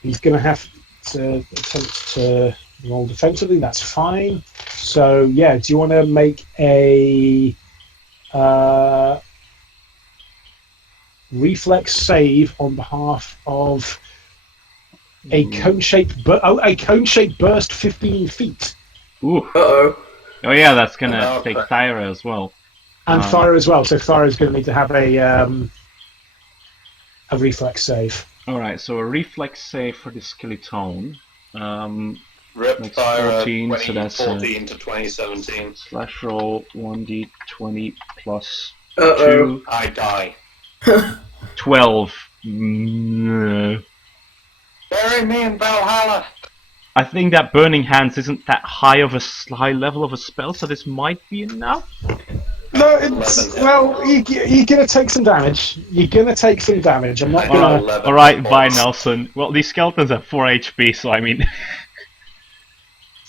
He's going to have to attempt to roll defensively. That's fine. So, yeah, do you want to make a reflex save on behalf of a cone-shaped burst 15 feet? Ooh. Uh-oh. Oh yeah, that's gonna take Thyra as well. And Thyra as well. So Thyra is going to need to have a reflex save. Alright, so a reflex save for the skeleton. Rip That's Thyra 14, so that's 2014 to 2017. slash roll 1d20 plus Uh-oh. 2. I die. 12. No. Bury me in Valhalla. I think that Burning Hands isn't that high level of a spell, so this might be enough. No, you're going to take some damage. You're going to take some damage. I'm not going to... Alright, bye Nelson. Well, these skeletons have 4 HP, so I mean...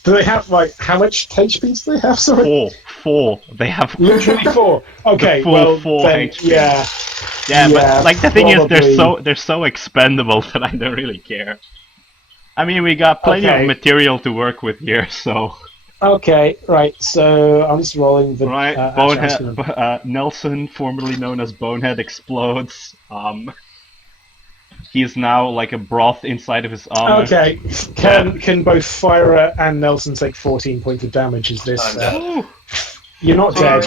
Do they have, how much HP do they have? Sorry? 4. They have... Literally 4. Okay, full well, 4 then, HP. Yeah, but the thing is, probably. they're so expendable that I don't really care. I mean, we got plenty of material to work with here, so... Okay, right, so I'm just rolling the... Right, Bonehead... Nelson, formerly known as Bonehead, explodes. He's now like a broth inside of his armor. Okay, can both Fyra and Nelson take 14 points of damage? Is this... You're not dead,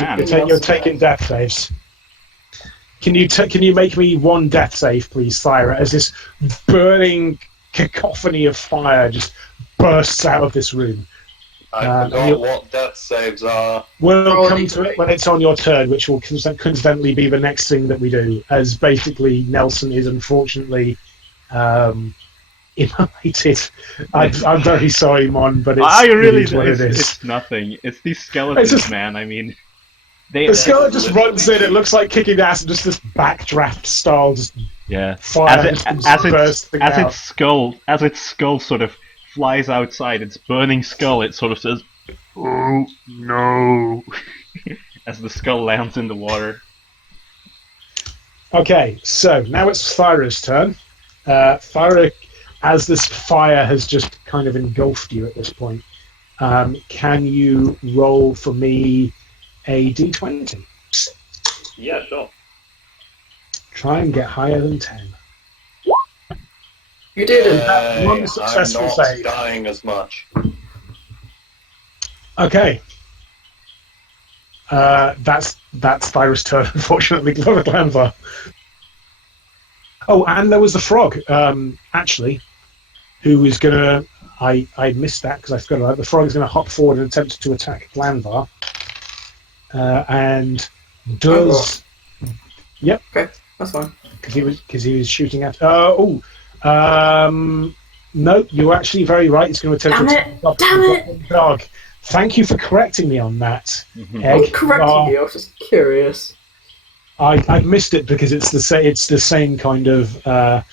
you're taking death saves. Can you make me one death save, please, Fyra, as this burning cacophony of fire just bursts out of this room? I forgot what death saves are. We'll come to it when it's on your turn, which will coincidentally be the next thing that we do, as basically Nelson is unfortunately immolated. I'm very sorry, Mon, but it's nothing. It's these skeletons, man. I mean... The skeleton just runs in, it looks like kicking ass, and just this backdraft style, just fire as its skull sort of flies outside, its burning skull, it sort of says, "Oh no," as the skull lands in the water. Okay, so now it's Thyra's turn. Thyra, as this fire has just kind of engulfed you at this point, can you roll for me a d20? Yeah, sure. Try and get higher than 10. You did One successful I'm not save. dying as much. Okay. That's Thyra's turn, unfortunately. Glanvar. Oh, and there was the frog, actually, who is going to... I missed that because I forgot about it. The frog is going to hop forward and attempt to attack Glanvar. And does... Yep. Okay, that's fine. Because he was shooting at... no, you're actually very right. It's going to attempt to attack the dog. Thank you for correcting me on that, Egg. Correcting you, I was just curious. I missed it because it's the same kind of...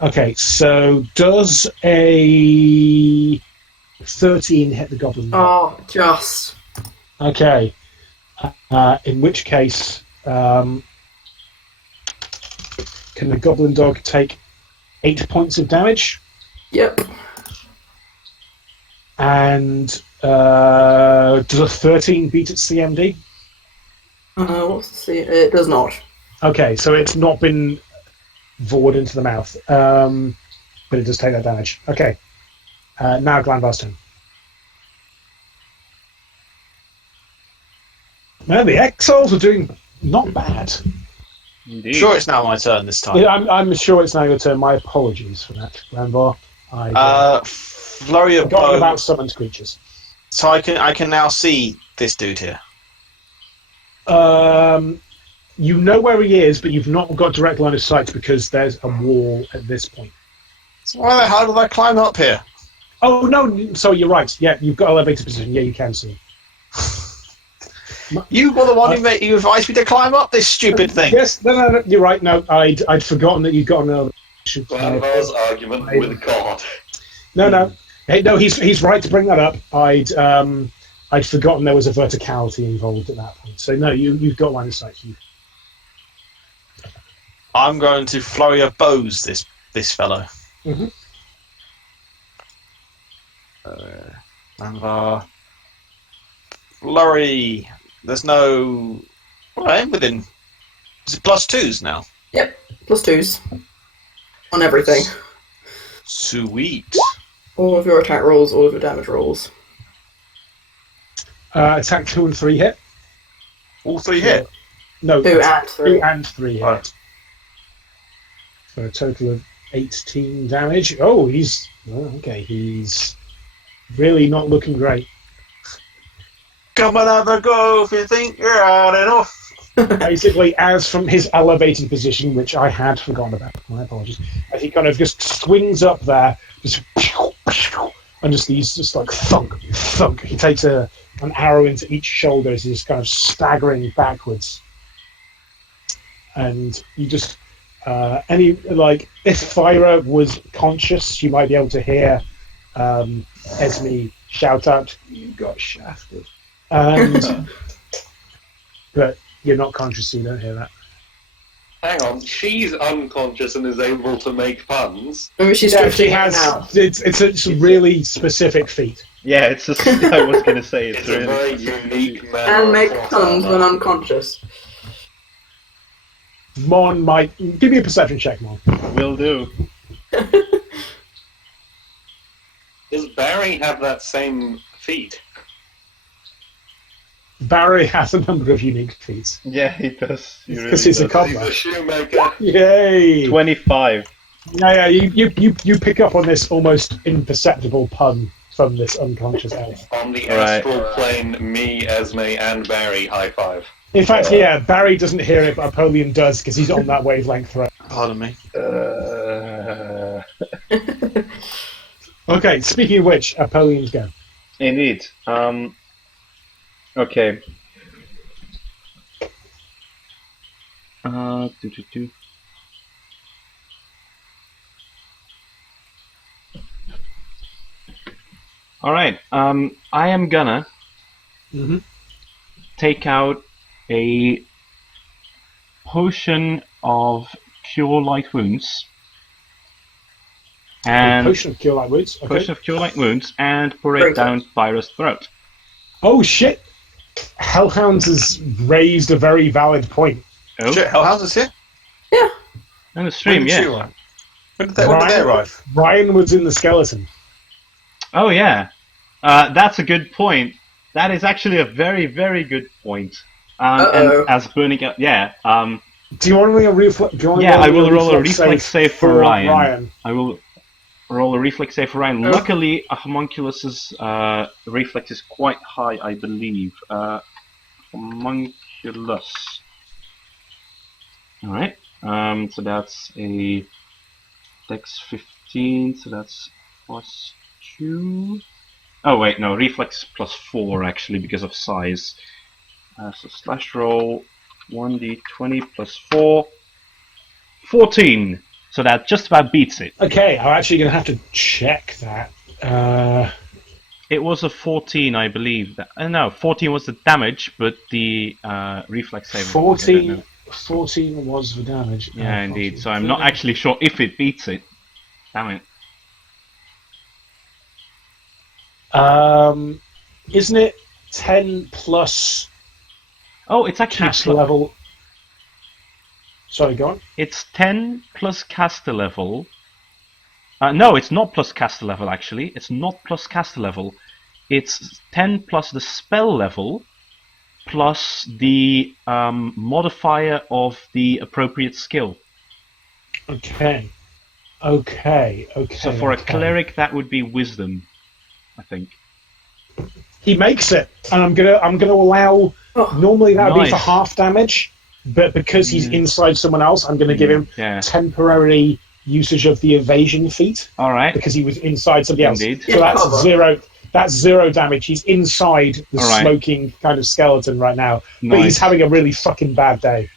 okay, so does a 13 hit the goblin? Oh, just. Okay. In which case, can the goblin dog take 8 points of damage? Yep. And does a 13 beat its CMD? What's the... It does not. Okay, so it's not been vored into the mouth, but it does take that damage. Okay, now Glanvar's turn. Man, the Exiles are doing not bad. Indeed. Sure, it's now my turn this time. Yeah, I'm sure it's now your turn. My apologies for that, Glanvar. I Flurry of forgot bow. about summoned creatures. So I can now see this dude here. You know where he is, but you've not got direct line of sight because there's a wall at this point. So why the hell did I climb up here? Oh no! Sorry, you're right. Yeah, you've got elevator position. Yeah, you can see. You were the one who advised me to climb up this stupid thing. Yes, no, you're right. No, I'd forgotten that you'd got an elevator. Glanvar's argument with God. No. Hey, no, he's right to bring that up. I'd forgotten there was a verticality involved at that point. So no, you've got line of sight. I'm going to flurry of bows this fellow. Mm-hmm. Flurry. There's no. Well, I am within. Is it +2s now? Yep, +2s. On everything. Sweet. All of your attack rolls, all of your damage rolls. Attack 2 and 3 hit. All 3 hit. No, 2 and 3. 2 and 3 hit. Right. For a total of 18 damage. Oh, he's really not looking great. Come and have a go if you think you're hard enough. Basically, as from his elevated position, which I had forgotten about, my apologies, as he kind of just swings up there, and just like thunk. He takes an arrow into each shoulder as he's kind of staggering backwards. And you just if Thyra was conscious, you might be able to hear Esme shout out, "You got shafted." And but you're not conscious, so you don't hear that. Hang on, she's unconscious and is able to make puns. Maybe she's Yeah, drifting she has. now. It's a really specific feat. Yeah, it's just, I was going to say It's a very unique manner And of make thought. puns when unconscious. Mon might give me a perception check, Mon. Will do. Does Barry have that same feat? Barry has a number of unique feats. Yeah, he does. He really Because he's a does. He's cobbler. a shoemaker. Yay! 25. Yeah, you pick up on this almost imperceptible pun from this unconscious elf. On the Right. astral plane, me, Esme, and Barry high five. In fact, yeah, Barry doesn't hear it, but Apollyon does because he's on that wavelength. Right? Pardon me. Okay, speaking of which, Apollyon's go. Indeed. Okay. Do. All right. I am gonna Mm-hmm. take out a potion of cure light wounds and Potion of Cure Light Wounds. Okay. potion of cure light wounds and pour Very it down Thyra's throat. Oh shit! Hellhounds has raised a very valid point. Oh, Shit, Hellhounds is here? on the stream, When did yeah. you arrive? When did they arrive? Ryan was in the skeleton. Oh yeah, that's a good point. That is actually a very, very good point. Uh-oh. And as burning up, yeah. Do you want me a reflex? Yeah, I will roll a reflex save for Ryan. I will roll a reflex save for Ryan. Okay. Luckily, a homunculus's reflex is quite high, I believe. Homunculus. Alright. So that's a Dex 15, so that's plus 2. Oh wait, no, reflex plus 4 actually because of size. So slash roll 1d20 plus 4. 14! So that just about beats it. Okay, I'm actually going to have to check that. It was a 14, I believe. No, 14 was the damage, but the reflex save. 14 was the damage. Yeah, indeed. 14. So I'm not actually sure if it beats it. Damn it. Isn't it 10 plus Oh, it's actually caster level? Sorry, go on. It's 10 plus caster level. No, it's not plus caster level, actually. It's not plus caster level. It's 10 plus the spell level, plus the modifier of the appropriate skill. Okay. So for a cleric, that would be wisdom, I think. He makes it, and I'm gonna allow. Normally that would be for Nice. half damage, but because he's inside someone else, I'm gonna give him temporary usage of the evasion feat. All right. Because he was inside somebody else. Indeed. So that's zero. That's 0 damage. He's inside the smoking kind of skeleton right now, but he's having a really fucking bad day.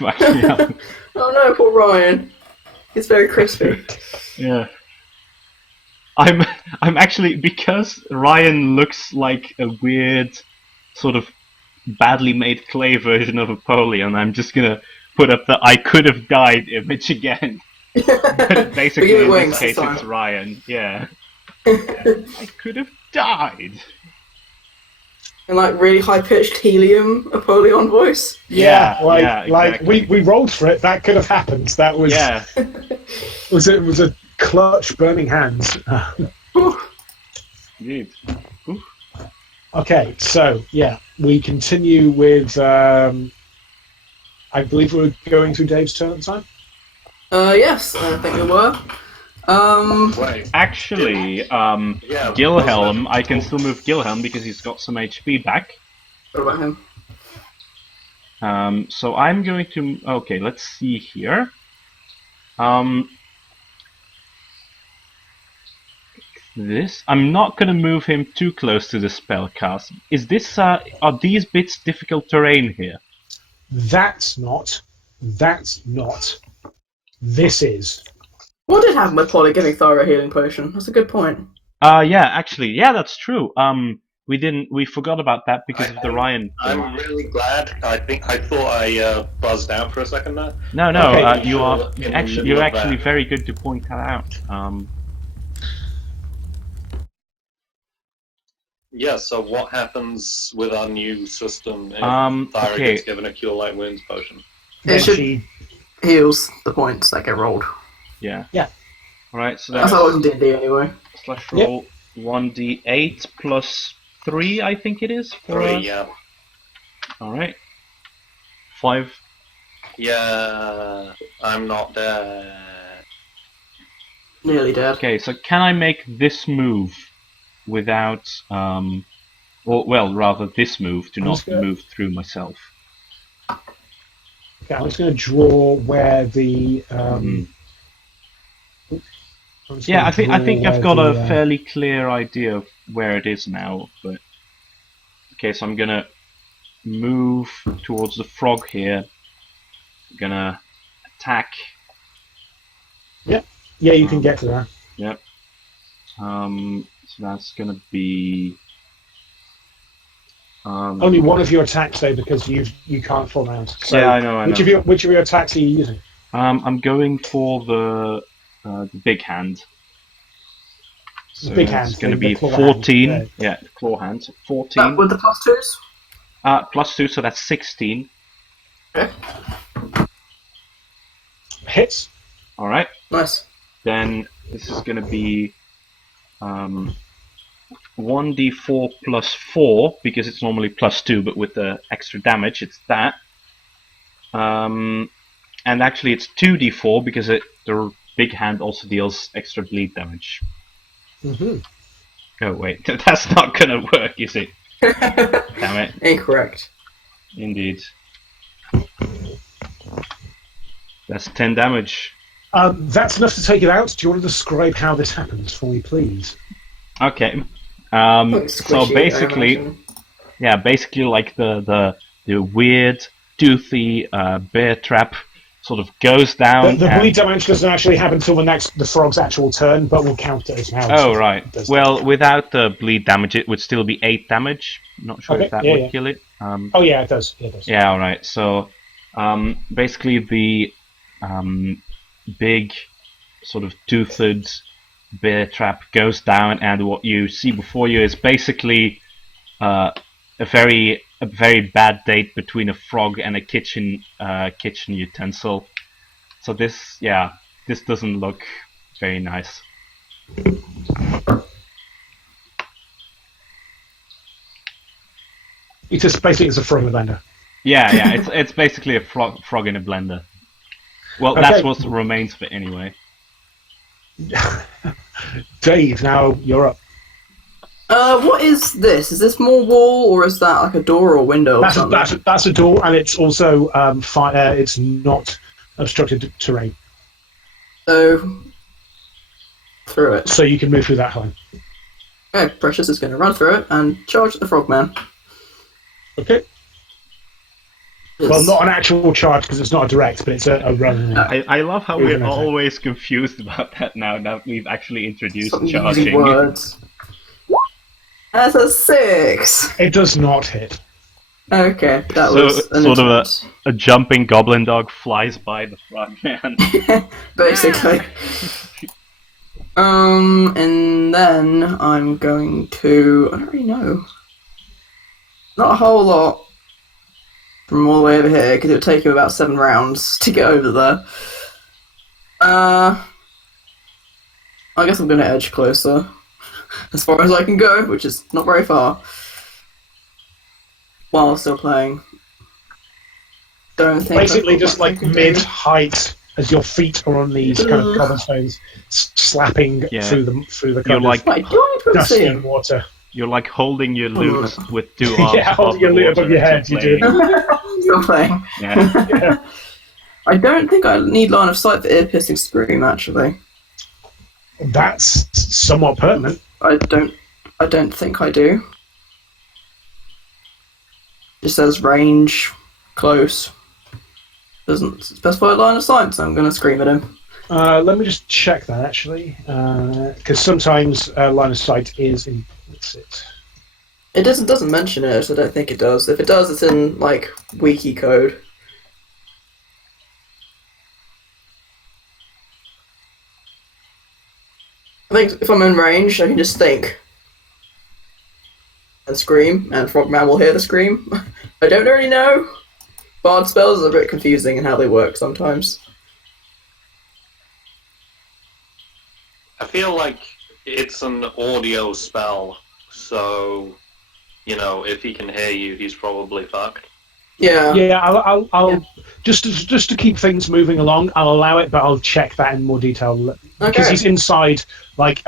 Yeah. Oh no, poor Ryan. It's very crispy. Yeah. I'm actually, because Ryan looks like a weird sort of badly made clay version of Apollyon, I'm just gonna put up the I could have died image again. But basically in this case it's Ryan, yeah. I could have died. And like really high pitched helium Apollyon voice. Yeah, exactly. we rolled for it. That could have happened. That was was a clutch, burning hands. Indeed. Okay, so yeah, we continue with. I believe we're going through Dave's turn at the time. Yes, I think we were. Wait. Actually, Gilhelm, I can still move Gilhelm because he's got some HP back. What about him? So I'm going to. Okay, let's see here. This. I'm not going to move him too close to the spellcast. Is this? Are these bits difficult terrain here? That's not. This is. What did happen with Polly giving Thara a healing potion? That's a good point. Yeah, actually, yeah, that's true. We forgot about that because of the Ryan thing. I'm really glad. I thought I buzzed out for a second there. No, Okay. you're actually very good to point that out. Yeah, so what happens with our new system if Thyra okay. gets given a Cure Light Wounds potion? It should heals the points that get rolled. Yeah. Yeah. Alright, so That's how it was in D&D anyway. slash roll 1d8 plus 3, I think it is. 3, yeah. Alright. 5. Yeah, I'm not dead. Nearly dead. Okay, so can I make this move without, rather this move to not move through myself? Okay, I'm just going to draw where the. Yeah, I think I've got a fairly clear idea of where it is now. But okay, so I'm gonna move towards the frog here. I'm gonna attack. Yeah, you can get to that. Yep. So that's gonna be. Only one of your attacks though, because you can't full mount. So yeah, I know. Which of your attacks are you using? I'm going for the big hand. So big hand. It's going to the be claw 14. hand. Yeah, claw hand. 14. With the +2s? Plus 2, so that's 16. Okay. Hits. All right. Nice. Then this is going to be 1d4 plus 4, because it's normally plus 2, but with the extra damage, it's that. And actually, it's 2d4 because the big hand also deals extra bleed damage. Mm-hmm. Oh, wait, that's not gonna work, is it? Damn it. Incorrect. Indeed. That's 10 damage. That's enough to take it out. Do you want to describe how this happens for me, please? Okay. Quite So squishy, I basically, imagine. yeah, basically like the weird, toothy bear trap sort of goes down. The and... bleed damage doesn't actually happen until the frog's actual turn, but we'll count it as how. Oh, right. Well, without the bleed damage, it would still be 8 damage. Not sure Okay, if that yeah, would yeah. kill it. Oh, yeah, it does. Yeah, it does. Yeah, alright. So, basically the big sort of toothed bear trap goes down, and what you see before you is basically a very bad date between a frog and a kitchen utensil. So this doesn't look very nice. It just basically is a frog in a blender. Yeah, it's basically a frog in a blender. Well, Okay. that's what remains of it anyway. Dave, now you're up. What is this? Is this more wall, or is that like a door or window or something? That's a door, and it's also it's not obstructed terrain, So, through it. so you can move through that line. Okay, Precious is going to run through it and charge at the frogman. Okay. Well, not an actual charge because it's not a direct, but it's a run. I love how Here's we're an attack. always confused about that now that we've actually introduced Stop using charging. words. That's a 6. It does not hit. Okay, that So, was an sort of attempt. a jumping goblin dog flies by the frogman. Basically. And then I'm going to... I don't really know. Not a whole lot from all the way over here, because it would take you about 7 rounds to get over there. I guess I'm going to edge closer. As far as I can go, which is not very far. While still playing. Don't think Basically, I've got just much I like can do. mid-height, as your feet are on these kind of cobblestones, slapping Yeah. through the You're kind like Wait, do I need to dusty see him? water. you're like holding your loot with 2 arms Yeah, above holding your the loot water above your as head, you're you do. playing. Still playing. Yeah. Yeah. I don't think I need line of sight for ear-piercing scream, actually. That's somewhat pertinent. I don't think I do. Just says range, close. Doesn't specify line of sight, so I'm going to scream at him. Let me just check that actually, because sometimes line of sight is in. What's it? It doesn't mention it, so I don't think it does. If it does, it's in, like, wiki code. I think if I'm in range, I can just think. And scream, and Frogman will hear the scream. I don't really know. Bard spells are a bit confusing in how they work sometimes. I feel like it's an audio spell, so if he can hear you, he's probably fucked. Yeah. Yeah, I'll just to keep things moving along. I'll allow it, but I'll check that in more detail because Okay. he's inside like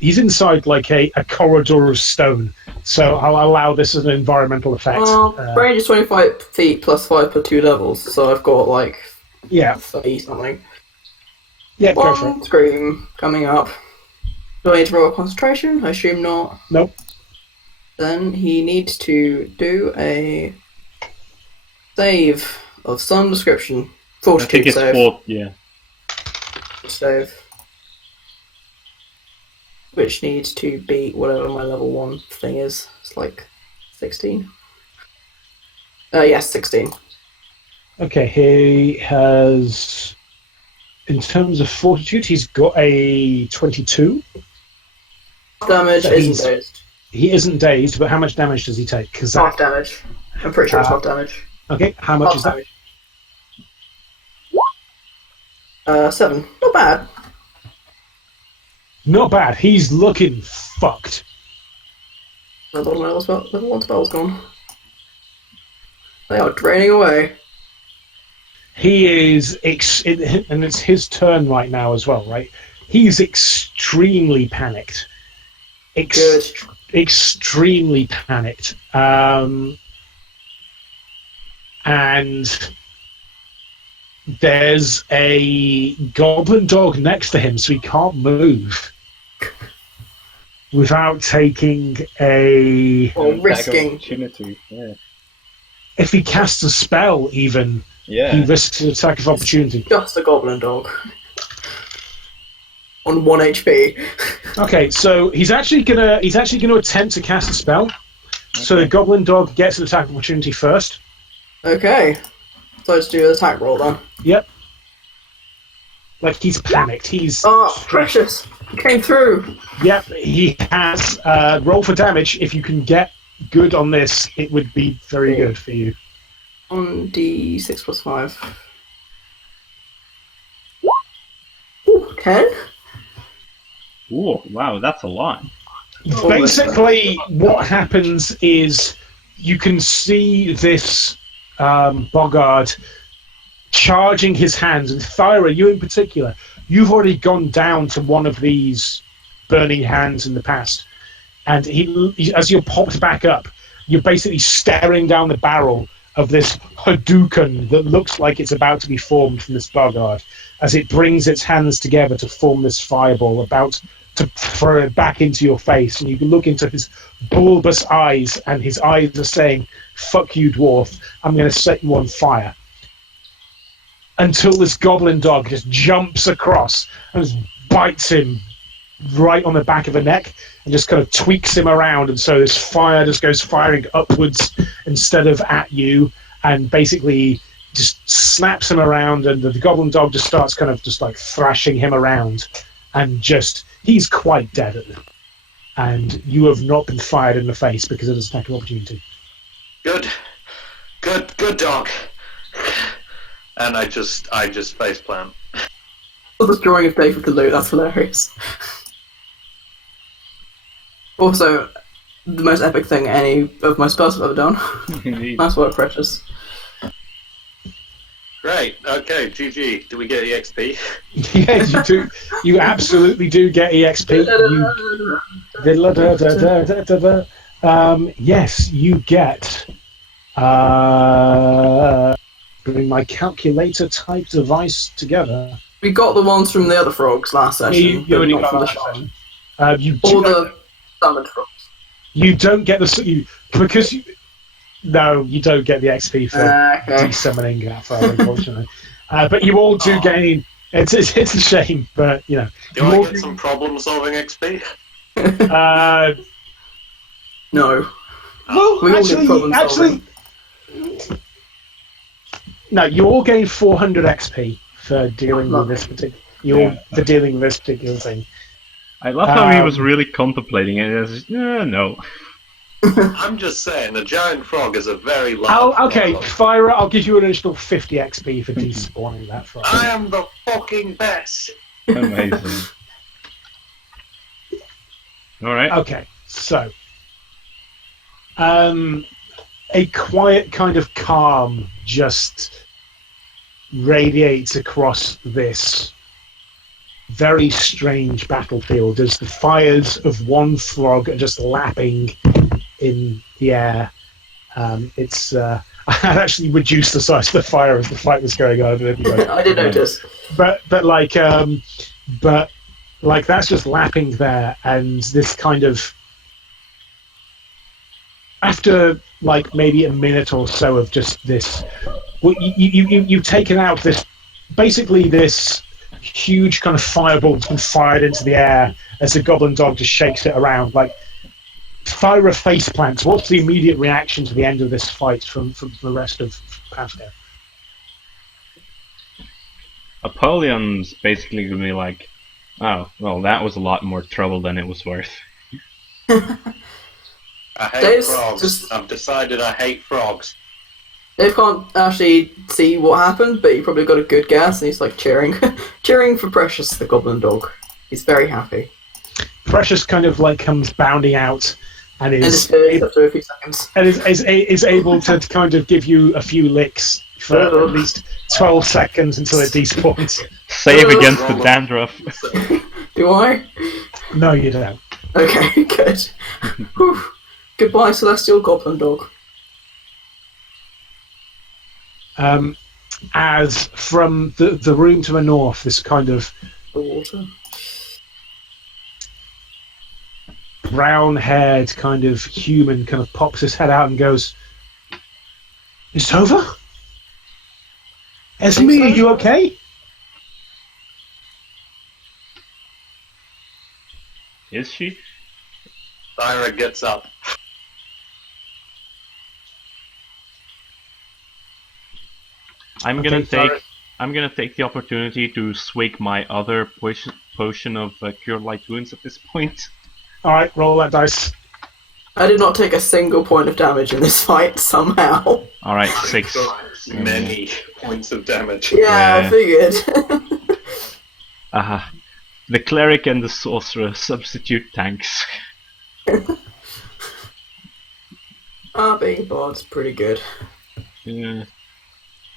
he's inside like a corridor of stone. So I'll allow this as an environmental effect. Well, range is 25 feet plus 5 per 2 levels, so I've got like Yeah, 30 something. yeah, go for it. One scream coming up. Do I need to roll a concentration? I assume not. Nope. Then he needs to do a save of some description. I Fortitude think it's save. 4, yeah. Save. Which needs to beat whatever my level 1 thing is. It's like 16. Yes, 16. Okay, he has, in terms of fortitude, he's got a 22. Damage So isn't he's- dazed. He isn't dazed, but how much damage does he take? Because Half damage. I'm pretty sure it's half damage. okay, how much is that? Damage. 7. Not bad. Not bad. He's looking fucked. Level 1 spell's gone. They are draining away. He is, and it's his turn right now as well, right? He's extremely panicked. Good. Extremely panicked. And there's a goblin dog next to him, so he can't move without taking a... Or Attack of risking. opportunity. Yeah. If he casts a spell, even, he risks an attack of opportunity. Just a goblin dog. On 1 HP. Okay, so he's actually gonna attempt to cast a spell. So the goblin dog gets an attack of opportunity first. Okay. So let's do an attack roll then. Yep. Like, he's panicked. He's Precious! Came through! Yep, he has. Roll for damage. If you can get good on this, it would be very good for you. On D6 plus 5. Ooh, 10? Ooh, wow, that's a lot. Basically, what happens is you can see this boggart charging his hands, and Thyra, you in particular, you've already gone down to one of these burning hands in the past, and he as you're popped back up, you're basically staring down the barrel of this Hadouken that looks like it's about to be formed from this boggart as it brings its hands together to form this fireball, about to throw it back into your face, and you can look into his bulbous eyes, and his eyes are saying, "Fuck you, dwarf, I'm going to set you on fire." Until this goblin dog just jumps across and just bites him right on the back of the neck and just kind of tweaks him around, and so this fire just goes firing upwards instead of at you, and basically just slaps him around, and the goblin dog just starts kind of just like thrashing him around, and just he's quite dead at them. And you have not been fired in the face because of this attack of opportunity. Good dog. And I just faceplant. The destroying of David the loot, that's hilarious. Also, the most epic thing any of my spells have ever done. Indeed. Nice work, Precious. Great. Okay, GG. Do we get EXP? Yeah, you do. You absolutely do get EXP. Yes, you get. Bring my calculator type device together. We got the ones from the other frogs last session. You already but not got from the that shop. session. You All do, the summoned frogs. you don't get because you. No, you don't get the XP for Okay. de-summoning that far, unfortunately. But you all do gain. It's a shame, but you know. Do you I all get some problem-solving XP? No. Well, We all get problem actually, no. You all gain 400 XP for dealing with this particular. For dealing with this particular thing. I love how he was really contemplating it. As, no. I'm just saying, a giant frog is a very large Okay, frog. Fyra, I'll give you an additional 50 XP for despawning that frog. I am the fucking best! Amazing. Alright. Okay, so a quiet kind of calm just radiates across this very strange battlefield as the fires of one frog are just lapping in the air. I had actually reduced the size of the fire as the fight was going on. I did notice. But that's just lapping there, and this kind of, after like maybe a minute or so of just this, well, you've taken out this, basically this huge kind of fireball that's been fired into the air as the goblin dog just shakes it around. Like, Thyra face plants. What's the immediate reaction to the end of this fight from the rest of PATHCO? Apollyon's basically gonna be like, oh, well, that was a lot more trouble than it was worth. I hate Dave's frogs. just- I've decided I hate frogs. Dave can't actually see what happened, but he probably got a good guess, and he's like cheering, cheering for Precious, the goblin dog. He's very happy. Precious kind of like comes bounding out and And is disappears after a few seconds. and is able to kind of give you a few licks for at least 12 seconds until it despawns. Save against the dandruff. Do I? No, you don't. Okay, good. Whew. Goodbye, Celestial Goblin Dog. As from the room to the north, this kind of The water. brown-haired kind of human kind of pops his head out and goes, "It's over? Esme, so. are you okay?" Is she? Thyra gets up. I'm Okay, gonna take. Thyra. I'm gonna take the opportunity to swig my other potion of cure light wounds at this point. All right, roll that dice. I did not take a single point of damage in this fight somehow. All right, 6. So many points of damage. Yeah, Yeah. I figured. The cleric and the sorcerer substitute tanks. Being bard's pretty good. Yeah.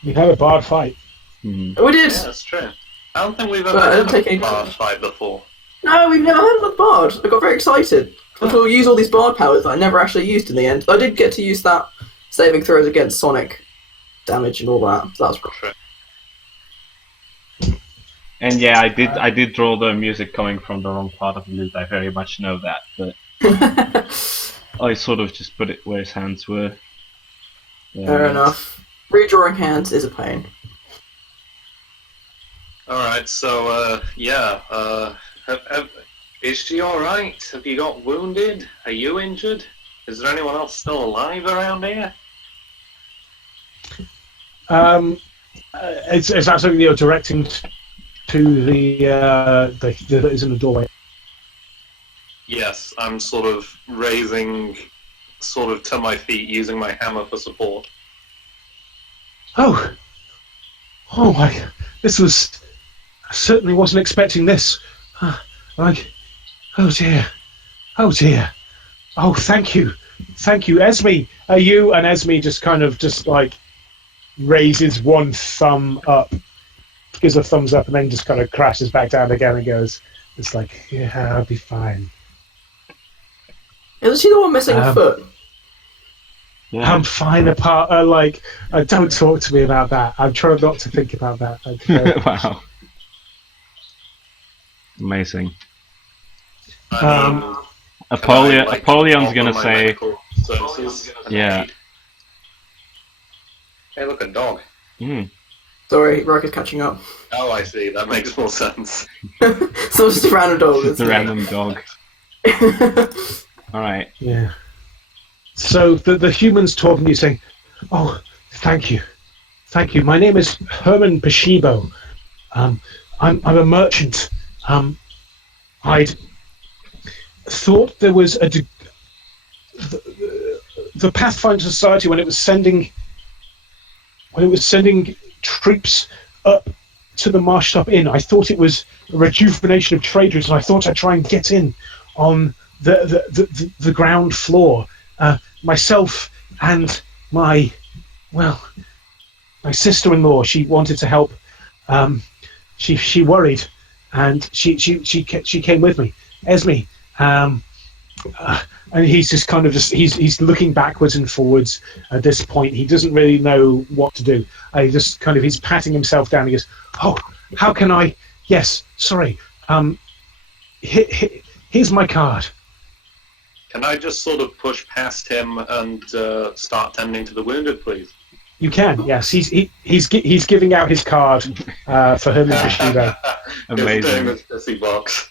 You had a bard fight. Mhm. We did. Yeah, that's true. I don't think we've But I ever don't had take a any bar damage. fight before. No, we've never had a bard. I got very excited. Until we use all these bard powers that I never actually used in the end. I did get to use that saving throws against sonic damage and all that. So that was True. And yeah, I did draw the music coming from the wrong part of the lute. I very much know that, but I sort of just put it where his hands were. Fair enough. Redrawing hands is a pain. Alright, so, is she alright? Have you got wounded? Are you injured? Is there anyone else still alive around here? It's absolutely you're directing to the that is in the doorway. Yes, I'm sort of raising sort of to my feet using my hammer for support. Oh my! This was I certainly wasn't expecting this. Like, oh dear, oh dear. Oh, thank you, Esme. Are you? And Esme just kind of just like raises one thumb up, gives a thumbs up, and then just kind of crashes back down again and goes, "It's like, yeah, I'll be fine. Isn't she the one missing a foot? Yeah. I'm fine." Apart, don't talk to me about that. I'm trying not to think about that. Wow. Amazing. I mean, Apollyon's gonna offer my say, medical services and Yeah. aid. Hey, look, a dog. Sorry, Rock catching up. Oh, I see. That makes more sense. So it's just a random dog. it's a random dog. Alright. Yeah. So the humans talking to you saying, "Oh, thank you. My name is Herman Peshibo. I'm a merchant. I'd thought there was the Pathfinder Society when it was sending troops up to the Marshtop Inn. I thought it was a rejuvenation of trade routes, and I thought I'd try and get in on the ground floor. Myself and my sister-in-law. She wanted to help. She worried, and she came with me. Esme. And he's just kind of he's looking backwards and forwards at this point. He doesn't really know what to do. He's patting himself down. He goes, "Oh, how can I? Yes, sorry. Here's my card." Can I just sort of push past him and start tending to the wounded, please? You can, yes. He's giving out his card for Herman Peshibo. Amazing. Just doing this pissy box.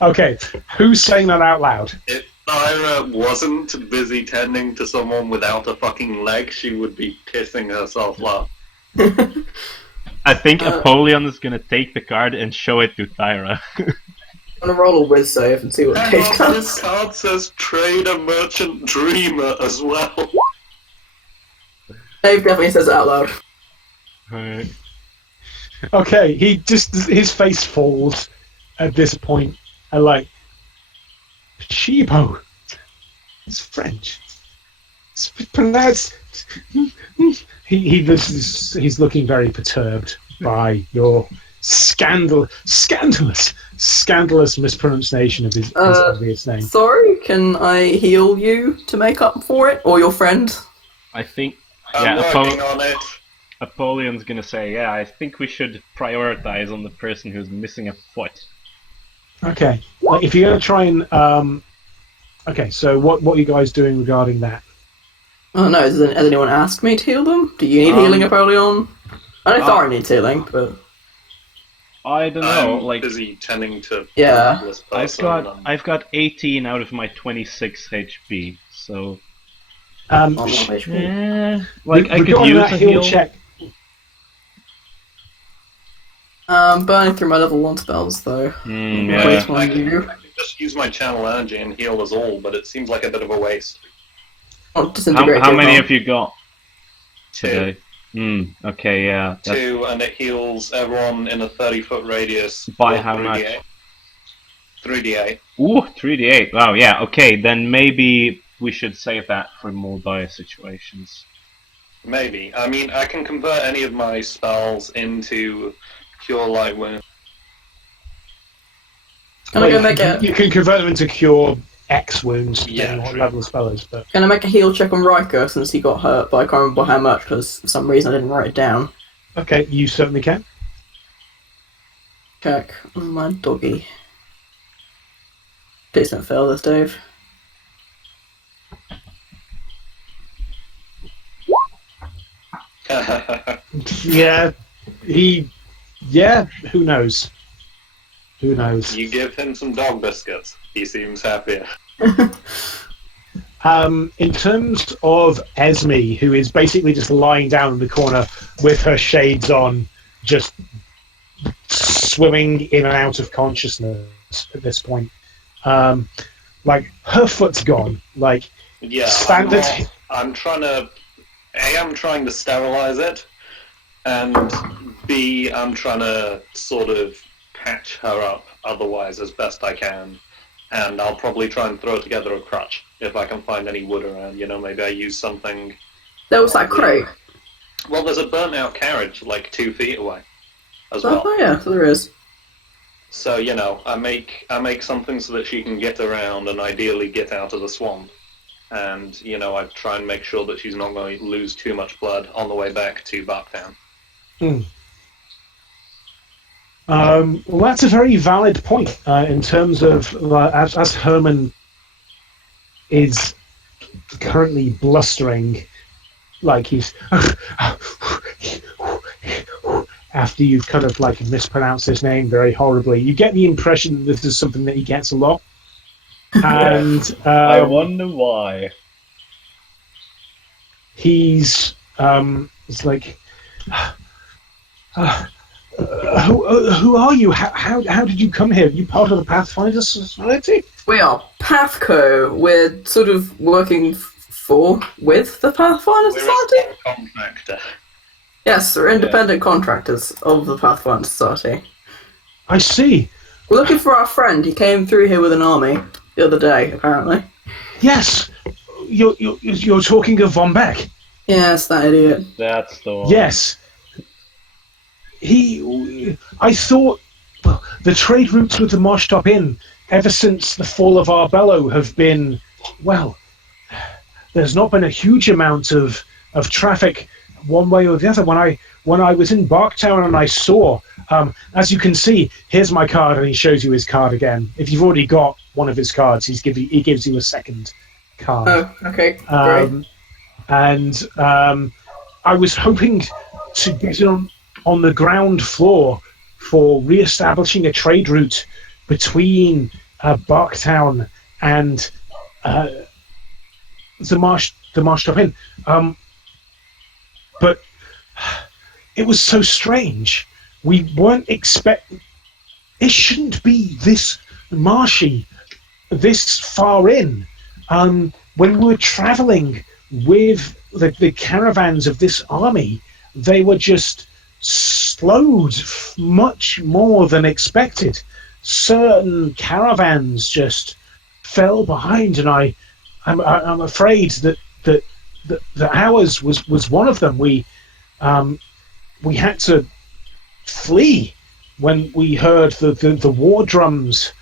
Okay, who's saying that out loud? If Thyra wasn't busy tending to someone without a fucking leg, she would be pissing herself off. I think Apollyon is gonna take the card and show it to Thyra. I'm gonna roll a whiz save and see what And case also comes. this card says Trader Merchant Dreamer as well. Dave definitely says it out loud. Alright. Okay, his face falls at this point, and Shibo. It's French. It's pronounced. He's looking very perturbed by your scandalous mispronunciation of his obvious name. Sorry, can I heal you to make up for it, or your friend? I think. I'm Yeah, working on it. Apollion's gonna say, yeah, I think we should prioritize on the person who's missing a foot. Okay. Like, if you're going to try and... okay, so what are you guys doing regarding that? Oh no, has anyone asked me to heal them? Do you need healing, Apollyon? I know Thara needs healing, but... I don't know, I'm like... busy tending to... Yeah. this I've person. got 18 out of my 26 HP, so... I'm not HP. like, I could regarding use that a heal heal. check... Burning through my level 1 spells, though. Yeah. Waste I one can you. just use my channel energy and heal us all, but it seems like a bit of a waste. Oh, disintegrate How you, many Tom. have you got 2. today? Okay, yeah. That's 2, and it heals everyone in a 30-foot radius. By for how 3d8. 3d8. Ooh, 3d8. Wow, yeah, okay, then maybe we should save that for more dire situations. Maybe. I mean, I can convert any of my spells into Cure Light Wound. Can I go make a... You can convert them into cure X wounds, depending Yeah, on what true. level the spell is, but... Can I make a heal check on Riker since he got hurt, but I can't remember how much because for some reason I didn't write it down. Okay, you certainly can. Check on my doggy. Please don't fail this, Dave. Yeah, yeah, who knows? Who knows? You give him some dog biscuits. He seems happier. In terms of Esme, who is basically just lying down in the corner with her shades on, just swimming in and out of consciousness at this point. Like, her foot's gone. Like, Yeah, standard... I'm trying to sterilize it, and B, I'm trying to sort of patch her up otherwise as best I can, and I'll probably try and throw together a crutch if I can find any wood around. You know, maybe I use something. There was that crate. Well, there's a burnt out carriage like 2 feet away as well. Oh yeah, so there is. So, you know, I make something so that she can get around and ideally get out of the swamp. And, you know, I try and make sure that she's not going to lose too much blood on the way back to Barktown. Well, that's a very valid point in terms of as Herman is currently blustering, like he's after you've kind of like mispronounced his name very horribly. You get the impression that this is something that he gets a lot, and I wonder why. he's it's like. Who are you? How did you come here? Are you part of the Pathfinder Society? We are PATHCO. We're sort of working with the Pathfinder We're Society. a small contractor. Yes, we're independent contractors of the Pathfinder Society. I see. We're looking for our friend. He came through here with an army the other day, apparently. Yes, you're talking of Von Beck. Yes, that idiot. That's the one. Yes. I thought, well, the trade routes with the Moshtop Inn, ever since the fall of Arbello, have been, well, there's not been a huge amount of traffic one way or the other. When I was in Barktown and I saw, as you can see, here's my card, and he shows you his card again. If you've already got one of his cards, he gives you a second card. Oh, okay, great. And I was hoping to get it on the ground floor for re-establishing a trade route between Barktown and the Marsh Inn. But it was so strange. We weren't expecting... It shouldn't be this marshy, this far in. When we were travelling with the caravans of this army, they were just slowed much more than expected. Certain caravans just fell behind, and I'm afraid that ours was one of them. We had to flee when we heard the war drums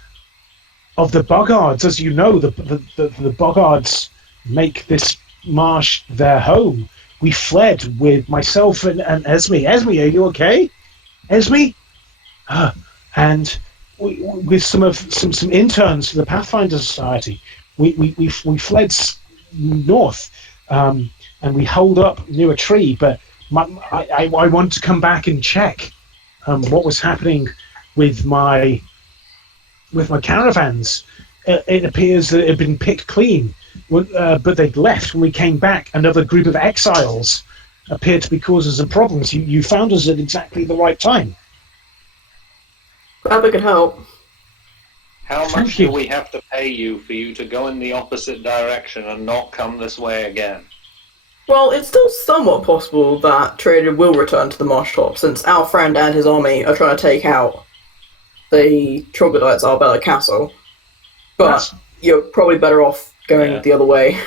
of the Boggards. As you know, the Boggards make this marsh their home. We fled with myself and Esme. Esme, are you okay? Esme? And with some interns from the Pathfinder Society, we fled north, and we holed up near a tree. But I wanted to come back and check what was happening with my caravans. It appears that it had been picked clean, but they'd left. When we came back, another group of exiles appeared to be causing some problems. You found us at exactly the right time. Glad we could help. How Thank much you. do we have to pay you for you to go in the opposite direction and not come this way again? Well, it's still somewhat possible that Trader will return to the marsh top, since our friend and his army are trying to take out the troglodytes at Arbella Castle. But you're probably better off going the other way.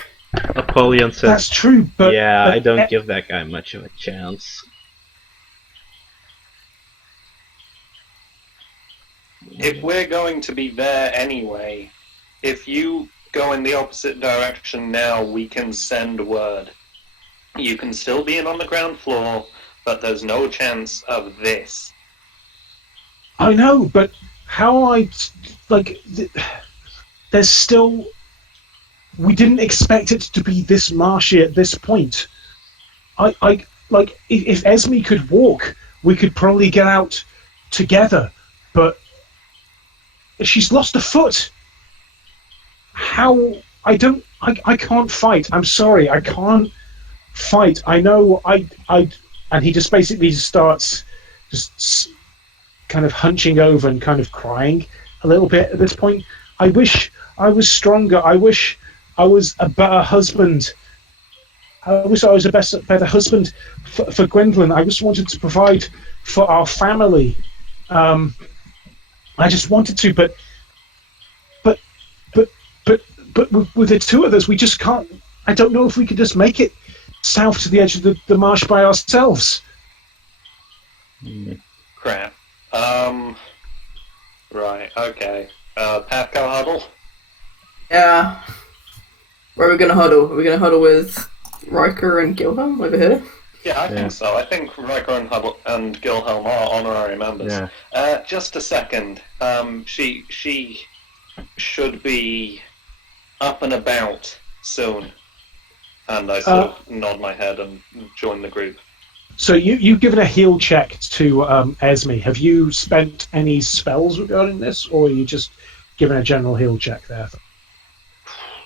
Apollyon says, That's true, but yeah, I don't give that guy much of a chance. If we're going to be there anyway, if you go in the opposite direction now, we can send word. You can still be in on the ground floor, but there's no chance of this. I know, but how there's still. We didn't expect it to be this marshy at this point. If Esme could walk, we could probably get out together, but she's lost a foot. How? I can't fight. I'm sorry, I can't fight. I know and he just basically starts just kind of hunching over and kind of crying a little bit at this point. I wish I was stronger. I wish I was a better husband. I wish I was a better husband for Gwendolyn. I just wanted to provide for our family. I just wanted to, but with the two of us, we just can't. I don't know if we could just make it south to the edge of the marsh by ourselves. Crap. Right, okay. PATHCO huddle? Yeah. Where are we going to huddle? Are we going to huddle with Riker and Gilhelm over here? Yeah, I think so. I think Riker and Gilhelm are honorary members. Yeah. Just a second. She should be up and about soon. And I sort of nod my head and join the group. So you've given a heal check to Esme. Have you spent any spells regarding this, or are you just given a general heal check there?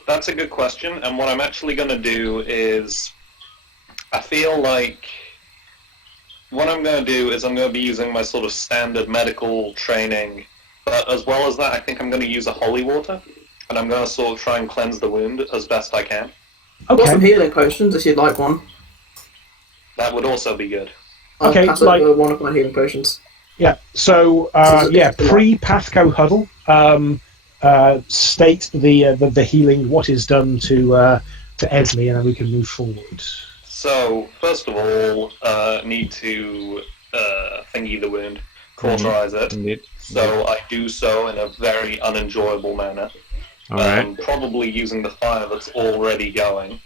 That's a good question, and what I'm actually going to do is, I feel like what I'm going to do is I'm going to be using my sort of standard medical training, but as well as that, I think I'm going to use a holy water, and I'm going to sort of try and cleanse the wound as best I can. I've got some Okay. healing potions if you'd like one. That would also be good. I'll Okay, pass like- over one of my healing potions. Yeah. So pre-PATHCO huddle, state the healing, what is done to Esme, and then we can move forward. So, first of all, need to thingy the wound, cauterize it. Indeed. So I do so in a very unenjoyable manner. Alright. Probably using the fire that's already going.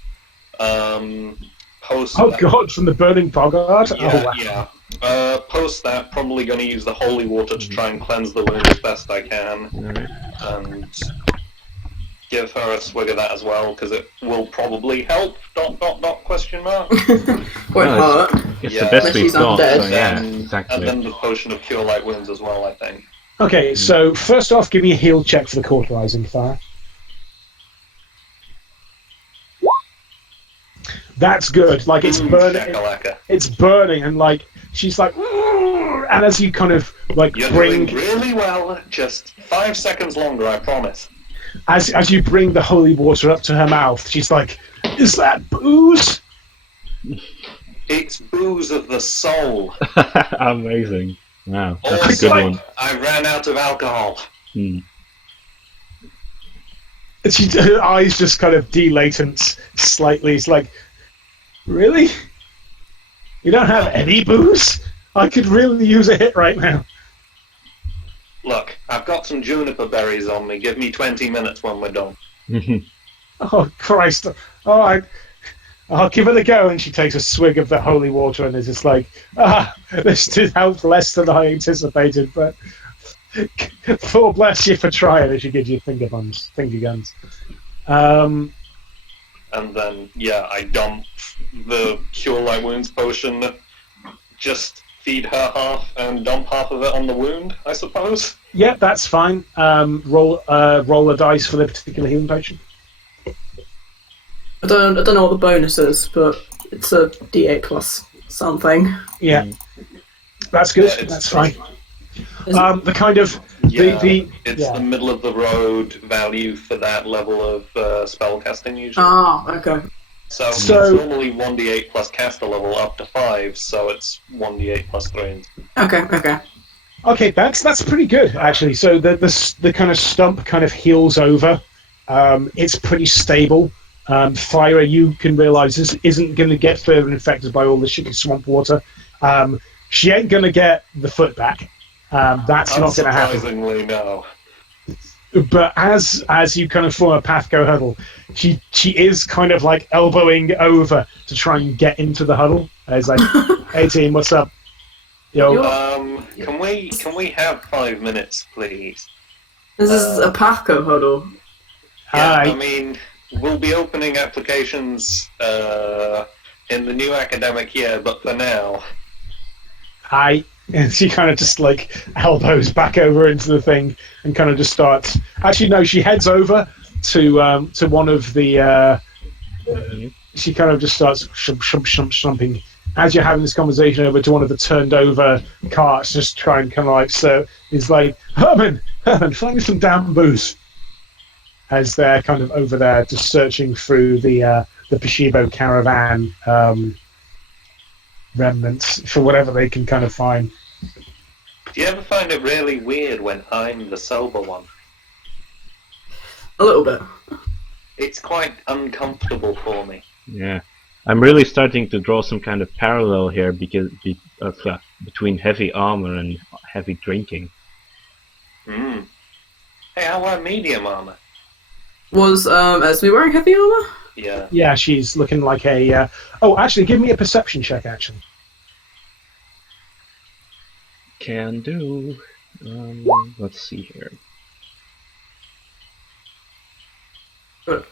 Post Oh that, God, from the burning boggart. yeah, Oh wow. yeah. Post that, probably going to use the holy water to try and cleanse the wound as best I can, Alright. and give her a swig of that as well, because it will probably help. ... Question mark. Won't No, hurt. It's Yeah. the best Unless we've she's got, undead. so yeah, And exactly. then the potion of cure light wounds as well, I think. Okay, so first off, give me a heal check for the cauterizing fire. That's good. Like it's burning. Shakalaka. It's burning, and like she's like, "Ooh," and as you kind of like You're bring doing really well. Just 5 seconds longer, I promise. as you bring the holy water up to her mouth, she's like, "Is that booze?" It's booze of the soul. Amazing. Wow, that's a Also, good one. I ran out of alcohol. Hmm. Her eyes just kind of dilatant slightly. It's like, really? You don't have any booze? I could really use a hit right now. Look, I've got some juniper berries on me. Give me 20 minutes when we're done. Oh, Christ. All right. I'll give it a go. And she takes a swig of the holy water and is just like, this did help less than I anticipated, but full bless you for trying. As she gives you finger guns. And then, yeah, I dump the Cure Light Wounds potion, just feed her half and dump half of it on the wound, I suppose. Yeah, that's fine. Roll a dice for the particular healing potion. I don't know what the bonus is, but it's a D8 plus something. Yeah, that's good. Yeah, that's fine. Is The kind of Yeah, it's yeah. the middle of the road value for that level of spellcasting usually. Okay. So it's So- normally 1d8 plus caster level up to 5, so it's 1d8 plus 3. Okay. Okay, that's pretty good actually. So the kind of stump kind of heals over. It's pretty stable. Fire, you can realise this isn't going to get further infected by all the shitty swamp water. She ain't going to get the foot back. That's not going to happen. Unsurprisingly, no. But as you kind of form a PATHCO huddle, she is kind of like elbowing over to try and get into the huddle. It's like, hey team, what's up? Yo, Can we have 5 minutes, please? This is a PATHCO huddle. Yeah, Hi. I mean, we'll be opening applications in the new academic year, but for now, hi. And she kind of just like elbows back over into the thing and kind of just starts. Actually, no, she heads over to one of the. She kind of just starts shumping as you're having this conversation over to one of the turned over carts, just trying kind of like so. It's like Herman, find me some damn booze. As they're kind of over there, just searching through the Pishibo caravan remnants for whatever they can kind of find. do you ever find it really weird when I'm the sober one? A little bit. It's quite uncomfortable for me. Yeah, I'm really starting to draw some kind of parallel here between heavy armor and heavy drinking. Hey, how about medium armor? Was Esme wearing heavy armor? Yeah. Yeah, she's looking like a. Oh, actually, give me a perception check. Actually, Can do. Let's see here.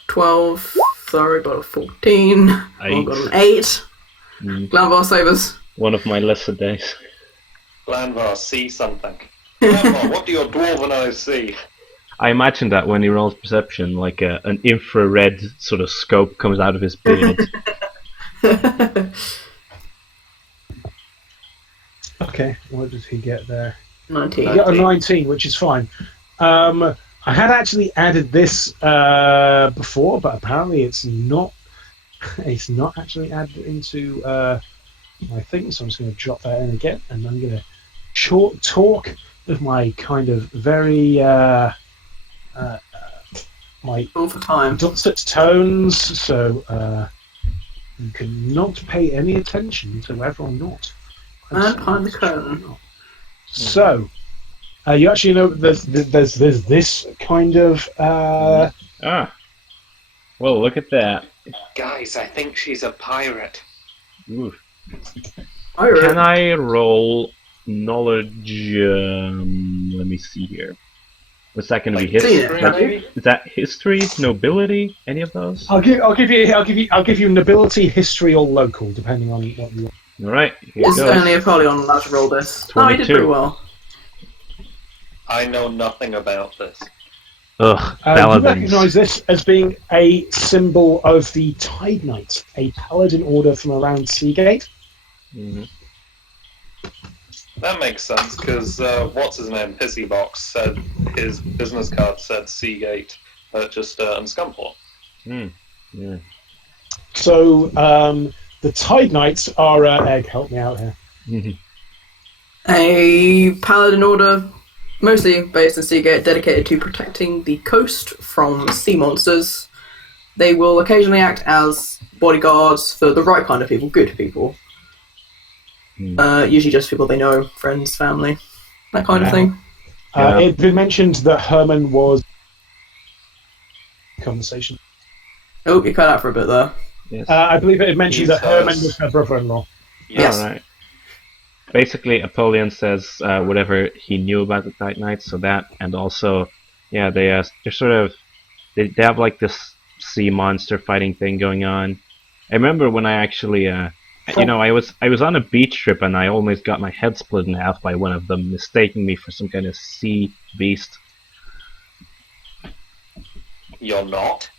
12. Sorry, got a 14. I got an 8. Glanvar Sabers. One of my lesser days. Glanvar, see something. Glanvar, what do your dwarven eyes see? I imagine that when he rolls perception, like an infrared sort of scope comes out of his beard. okay. What did he get there? 19. He got a 19, which is fine. I had actually added this before, but apparently it's not. It's not actually added into my thing, so I'm just going to drop that in again, and I'm going to talk with my kind of very my All for time. dulcet tones, so you can not pay any attention to whether or not. And behind the curtain. So, you actually know there's this kind of. Well, look at that. Guys, I think she's a pirate. Ooh. Pirate. Can I roll knowledge? Let me see here. What's that going to be? Seen History? it, have you? Is that history, nobility, any of those? I'll give you nobility, history, or local, depending on what you want. All right, here It's goes. only a probably on allowed to roll this. Oh, he did 22. pretty well. I know nothing about this. Ugh, You paladins. recognise this as being a symbol of the Tide Knight, a paladin order from around Seagate. Mhm. That makes sense, because what's his name? Pissybox said his business card said Seagate, Purchester, and Scunthorpe. Yeah. So the Tide Knights are Egg. Help me out here. Mhm. A paladin order mostly based in Seagate, dedicated to protecting the coast from sea monsters. They will occasionally act as bodyguards for the right kind of people, good people. Usually just people they know, friends, family, that kind of thing. Yeah. It been mentioned that Herman was conversation. Oh, you cut out for a bit there. Yes. I believe it had mentioned He that Herman says- was her brother-in-law. Yes. Alright. Basically, Apollyon says whatever he knew about the Titanites, so that, and also, yeah, they're sort of, they have like this sea monster fighting thing going on. I remember when I actually, I was on a beach trip and I almost got my head split in half by one of them, mistaking me for some kind of sea beast. You're not.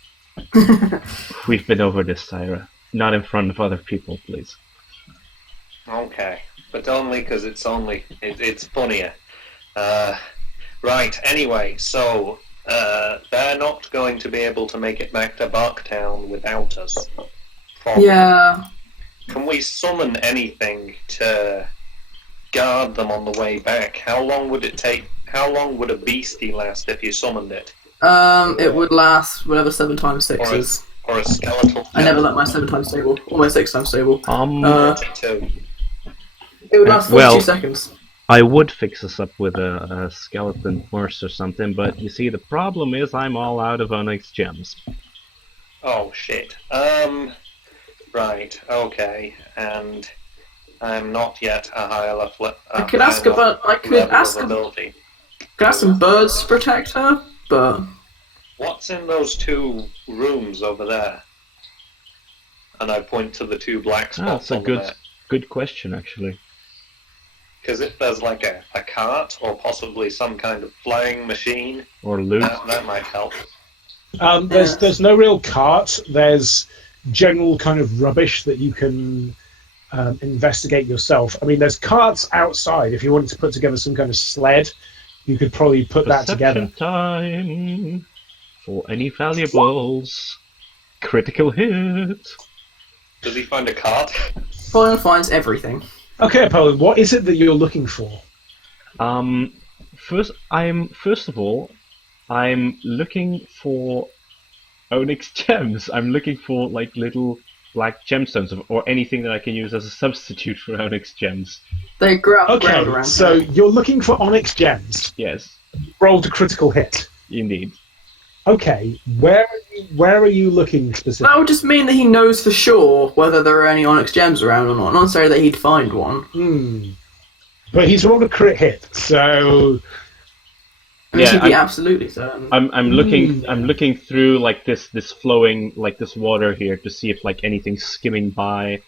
We've been over this, Tyra. Not in front of other people, please. Okay, but only because it's funnier. Right. Anyway, so they're not going to be able to make it back to Barktown without us. Probably. Yeah. Can we summon anything to guard them on the way back? How long would it take? How long would a beastie last if you summoned it? It would last whatever 7 times 6 is. Or a skeletal? I never let my 7 times stable, or my 6 times stable. Two. It would last 42 well- seconds. I would fix us up with a skeleton horse or something, but you see, the problem is I'm all out of Onyx gems. Oh shit. Right. Okay. And I'm not yet a higher level. I could ask some birds to protect her, but What's in those 2 rooms over there? And I point to the 2 black spots That's a on the map. good question, actually. Because if there's like a cart or possibly some kind of flying machine, Or loot. that might help. There's no real cart. There's general kind of rubbish that you can investigate yourself. I mean, there's carts outside. If you wanted to put together some kind of sled, you could probably put that together. Perception time for any valuables. Critical hit. Does he find a cart? Brian finds everything. Okay, Apollo, what is it that you're looking for? First of all, I'm looking for Onyx gems. I'm looking for like little black gemstones or anything that I can use as a substitute for Onyx gems. They grow up ground Okay, around so here. you're looking for Onyx gems. Yes, Rolled a critical hit. indeed. Okay, where are you looking That specifically? would just mean that he knows for sure whether there are any Onyx gems around or not. Not necessarily that he'd find one. But he's rolled a crit hit, so I mean, Yeah, he'd be I'm- absolutely certain. I'm looking through like this flowing like this water here to see if like anything's skimming by.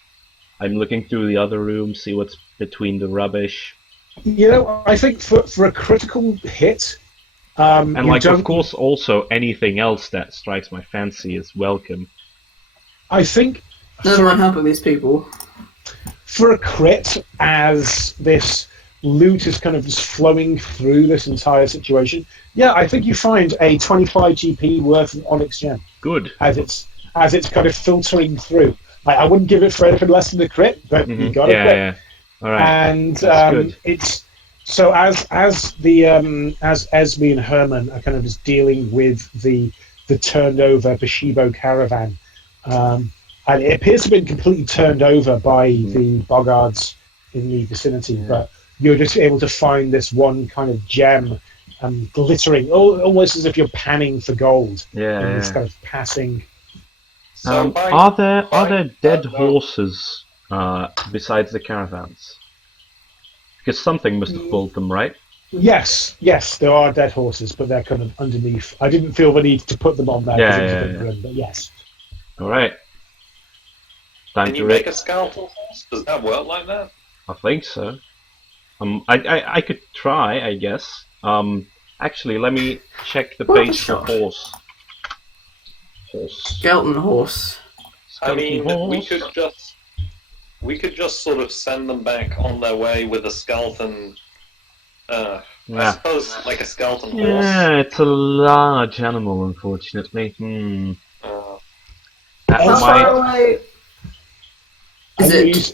I'm looking through the other room, see what's between the rubbish. you know, I think for a critical hit, And you like don't, of course also anything else that strikes my fancy is welcome. I think Never mind helping these people. for a crit, as this loot is kind of just flowing through this entire situation, yeah, I think you find a 25 GP worth of Onyx gem Good. as it's kind of filtering through. I wouldn't give it for anything less than a crit, but you got a crit. Yeah. All right. And That's good. it's so as Esme and Herman are kind of just dealing with the turned over Bashibo caravan, and it appears to have been completely turned over by the boggards in the vicinity, but you're just able to find this one kind of gem glittering, almost as if you're panning for gold. Yeah. And it's kind of passing. So Are there dead no. horses besides the caravans? Because something must have pulled them, right? Yes, there are dead horses, but they're kind of underneath. I didn't feel the need to put them on there because it was a bit grim, but yes. All right. Time Can to you rate. make a skeletal horse? Does that work like that? I think so. I could try, I guess. Actually, let me check the What a page for shot. horse. Skeleton horse. I mean, Skeleton we could just sort of send them back on their way with a skeleton. I Yeah. suppose like a skeleton horse. Yeah, it's a large animal, unfortunately. That How How might. far away is And you it? use-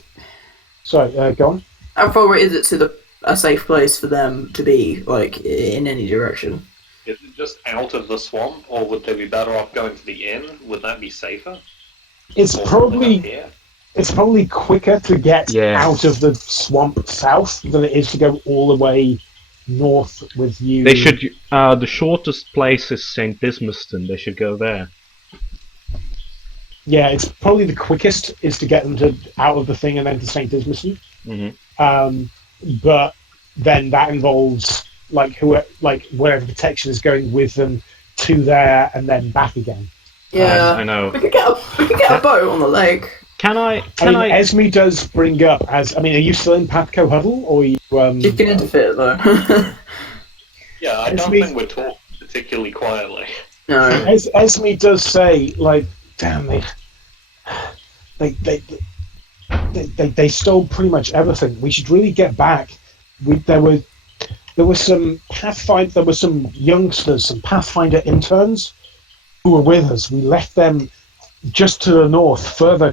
Sorry, go on. How far away is it to the a safe place for them to be, like, in any direction. Is it just out of the swamp, or would they be better off going to the inn? Would that be safer? It's Or probably up here? it's probably quicker to get Yeah. out of the swamp south than it is to go all the way north with you. They should. The shortest place is St. Dismaston. They should go there. Yeah, it's probably the quickest is to get them to out of the thing and then to St. Dismaston. But then that involves like wherever protection is going with them to there and then back again. Yeah, I know. We could get a boat on the lake. Can I? Esme does bring up as are you still in PATHCO huddle or are you? You can interfere though. Yeah, I don't think we're talking particularly quietly. No. Esme does say like, damn they stole pretty much everything. We should really get back. There were some youngsters, some Pathfinder interns who were with us. We left them just to the north, closer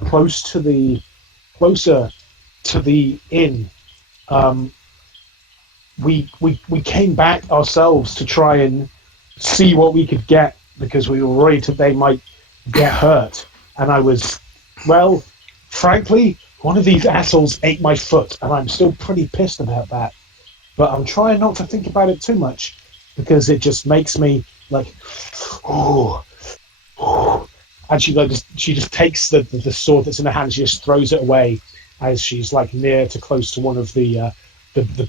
to the inn. We came back ourselves to try and see what we could get because we were worried that they might get hurt. And I was, well, frankly, one of these assholes ate my foot, and I'm still pretty pissed about that. But I'm trying not to think about it too much because it just makes me like, oh. And she just takes the sword that's in her hand, she just throws it away as she's like near to close to one of the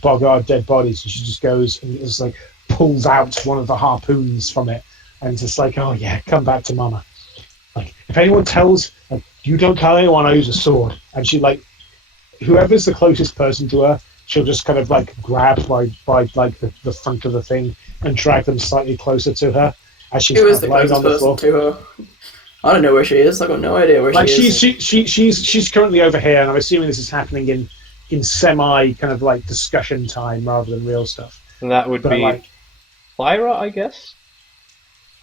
Boggart dead bodies, and she just goes and just like pulls out one of the harpoons from it, and just like, oh yeah, come back to mama. Like if anyone tells, like, you don't tell anyone I use a sword, and she like, whoever's the closest person to her, she'll just kind of like grab by like the front of the thing and drag them slightly closer to her as she's Who is the lying closest on the floor. person to her? I don't know where she is. I've got no idea where Like she is. she's currently over here, and I'm assuming this is happening in semi kind of like discussion time rather than real stuff. And that would But be like, Lyra, I guess.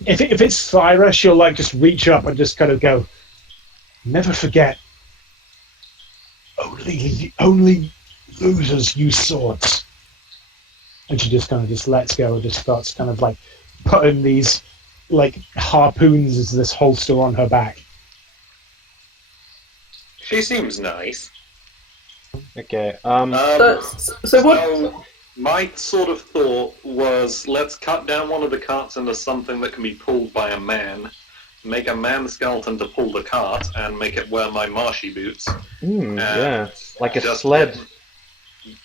if it's Thyra, she'll like just reach up and just kind of go, never forget, only losers use swords. And she just kind of just lets go and just starts kind of like putting these like harpoons into this holster on her back. She seems nice. Okay. So what? So my sort of thought was, let's cut down one of the carts into something that can be pulled by a man, make a man skeleton to pull the cart, and make it wear my marshy boots. Yeah, like a just- sled.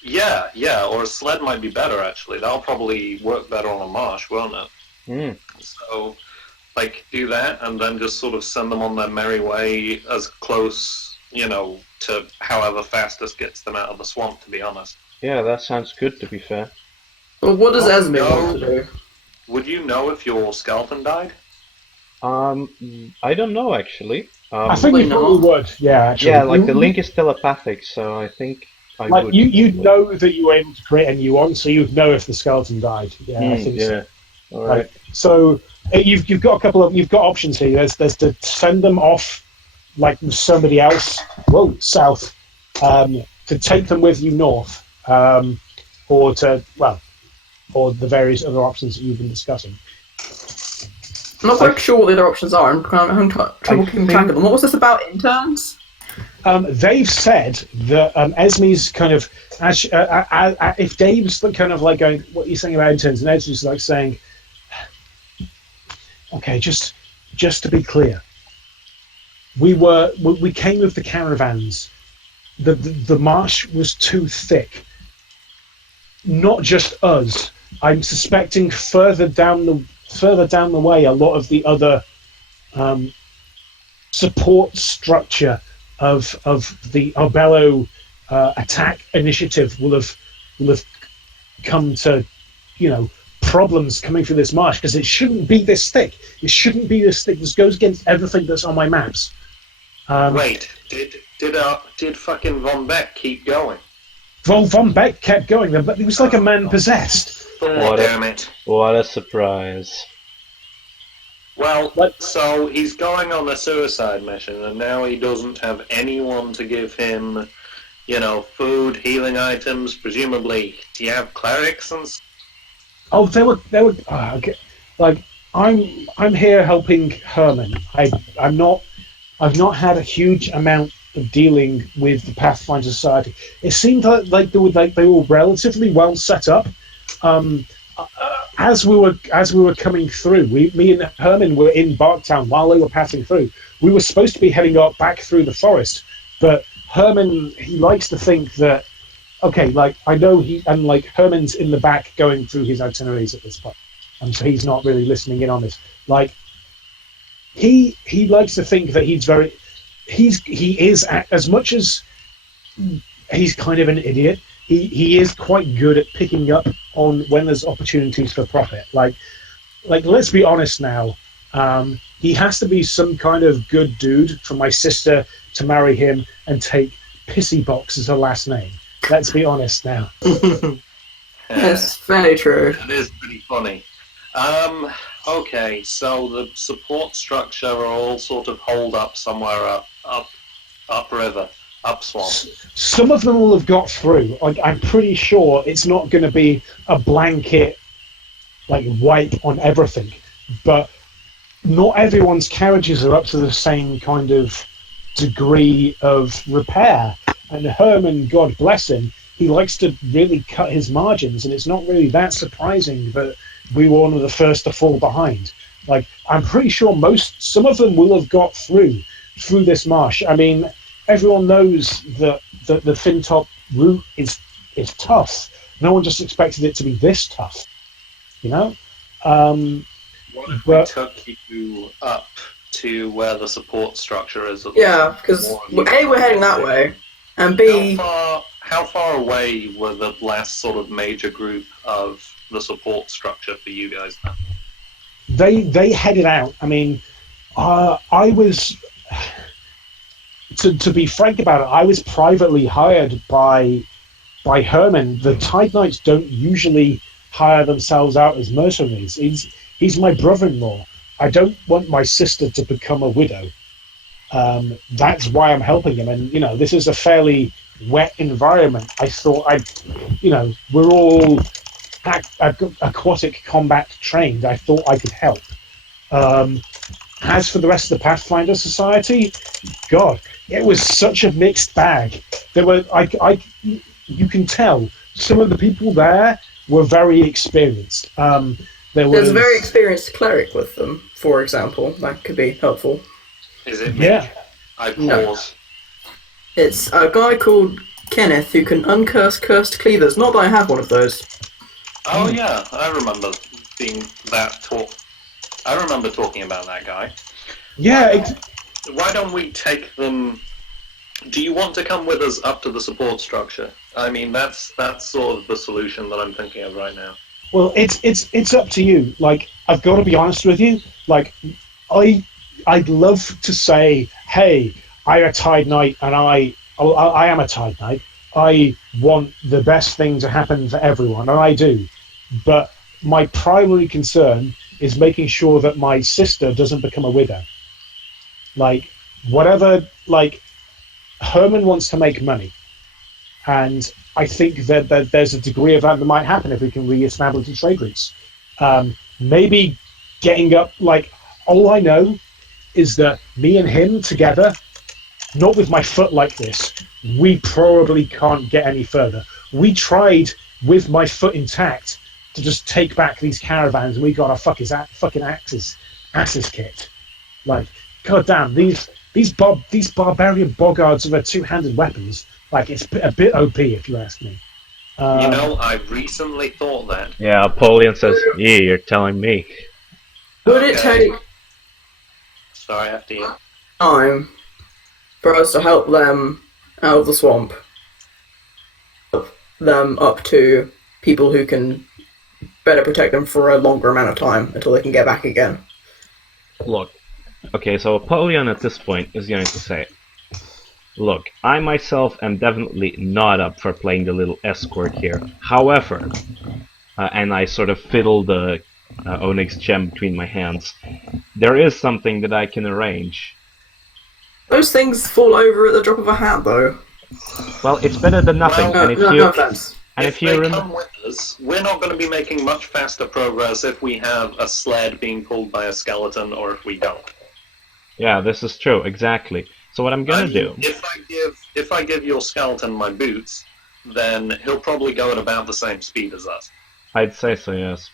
Yeah, or a sled might be better actually. That'll probably work better on a marsh, won't it? So, like, do that, and then just sort of send them on their merry way as close, to however fastest gets them out of the swamp, to be honest. Yeah, that sounds good. To be fair. Well, what does Oh, Esme no. want to do? Would you know if your skeleton died? I don't know actually. I think you Probably probably not. would. Yeah, actually. Yeah, like the link is telepathic, so I think I Like would. you know that you were able to create a new one, so you'd know if the skeleton died. Yeah, I think so. Yeah. All right. So you've got options here. There's to send them off like with somebody else, south, to take them with you north, or the various other options that you've been discussing. I'm not quite sure what the other options are. I'm having trouble keeping track of them. What was this about interns? They've said that Esme's kind of, if Dave's kind of like going, what are you saying about interns, and Esme's like saying, okay, just to be clear, we came with the caravans. The marsh was too thick. Not just us. I'm suspecting further down the way, a lot of the other support structure of the Arbello attack initiative will have come to, problems coming through this marsh because it shouldn't be this thick. It shouldn't be this thick. This goes against everything that's on my maps. Wait, did fucking Von Beck keep going? Von Beck kept going, but he was like a man possessed. Oh, damn it. What a surprise! Well, so he's going on a suicide mission, and now he doesn't have anyone to give him, food, healing items, presumably. Do you have clerics and Oh, they were. Okay. Like I'm here helping Herman. I'm not. I've not had a huge amount of dealing with the Pathfinder Society. It seemed like they were relatively well set up. Um, as we were coming through, me and Herman were in Barktown while they were passing through. We were supposed to be heading up back through the forest, but Herman, he likes to think that, okay, like I know like Herman's in the back going through his itineraries at this point, and so he's not really listening in on this. Like he likes to think that he is, as much as he's kind of an idiot. He is quite good at picking up on when there's opportunities for profit. Like let's be honest now. He has to be some kind of good dude for my sister to marry him and take Pissy Box as her last name. Let's be honest now. That's very true. It is pretty funny. Okay, so the support structure are all sort of holed up somewhere upriver, up swamp. Some of them will have got through. Like I'm pretty sure it's not going to be a blanket like wipe on everything, but not everyone's carriages are up to the same kind of degree of repair. And Herman, God bless him, he likes to really cut his margins, and it's not really that surprising that we were one of the first to fall behind. Like I'm pretty sure some of them will have got through this marsh. I mean, everyone knows that the Fintop route is tough. No one just expected it to be this tough, you know. What if we took you up to where the support structure is? Yeah, because A, we're heading that way, and B... How far away were the last sort of major group of the support structure for you guys now? They headed out. I mean, I was... To be frank about it, I was privately hired by Herman. The Tide Knights don't usually hire themselves out as mercenaries. He's my brother-in-law. I don't want my sister to become a widow. That's why I'm helping him. And, this is a fairly wet environment. I thought we're all aquatic combat trained. I thought I could help. As for the rest of the Pathfinder Society, God, it was such a mixed bag. There were, you can tell, some of the people there were very experienced. There's a very experienced cleric with them, for example. That could be helpful. Is it me? Yeah. I pause. No. It's a guy called Kenneth who can uncurse cursed cleavers. Not that I have one of those. Oh yeah, I remember I remember talking about that guy. Yeah. Why don't we take them? Do you want to come with us up to the support structure? I mean, that's sort of the solution that I'm thinking of right now. Well, it's up to you. Like, I've got to be honest with you. Like, I'd love to say, hey, I'm a Tide Knight, and I am a Tide Knight. I want the best thing to happen for everyone, and I do. But my primary concern is making sure that my sister doesn't become a widow. Like, Herman wants to make money. And I think that there's a degree of that might happen if we can re-establish the trade routes. Maybe getting up, all I know is that me and him together, not with my foot like this, we probably can't get any further. We tried with my foot intact to just take back these caravans, and we got our fucking asses kicked. Like, goddamn, these barbarian boggards with their two-handed weapons. Like, it's a bit OP, if you ask me. I recently thought that. Yeah, Apollyon says, yeah, you're telling me. Would it take Sorry, after you. time for us to help them out of the swamp? Help them up to people who can better protect them for a longer amount of time until they can get back again? Look, okay, so Apollyon at this point is going to say, look, I myself am definitely not up for playing the little escort here. However, and I sort of fiddle the onyx gem between my hands, there is something that I can arrange. Those things fall over at the drop of a hat, though. Well, it's better than nothing. Well, and if no, you no offense. and if if you they remember, come with us, we're not going to be making much faster progress if we have a sled being pulled by a skeleton or if we don't. yeah, this is true exactly. So what I'm gonna do? If I give your skeleton my boots, then he'll probably go at about the same speed as us. I'd say so. Yes.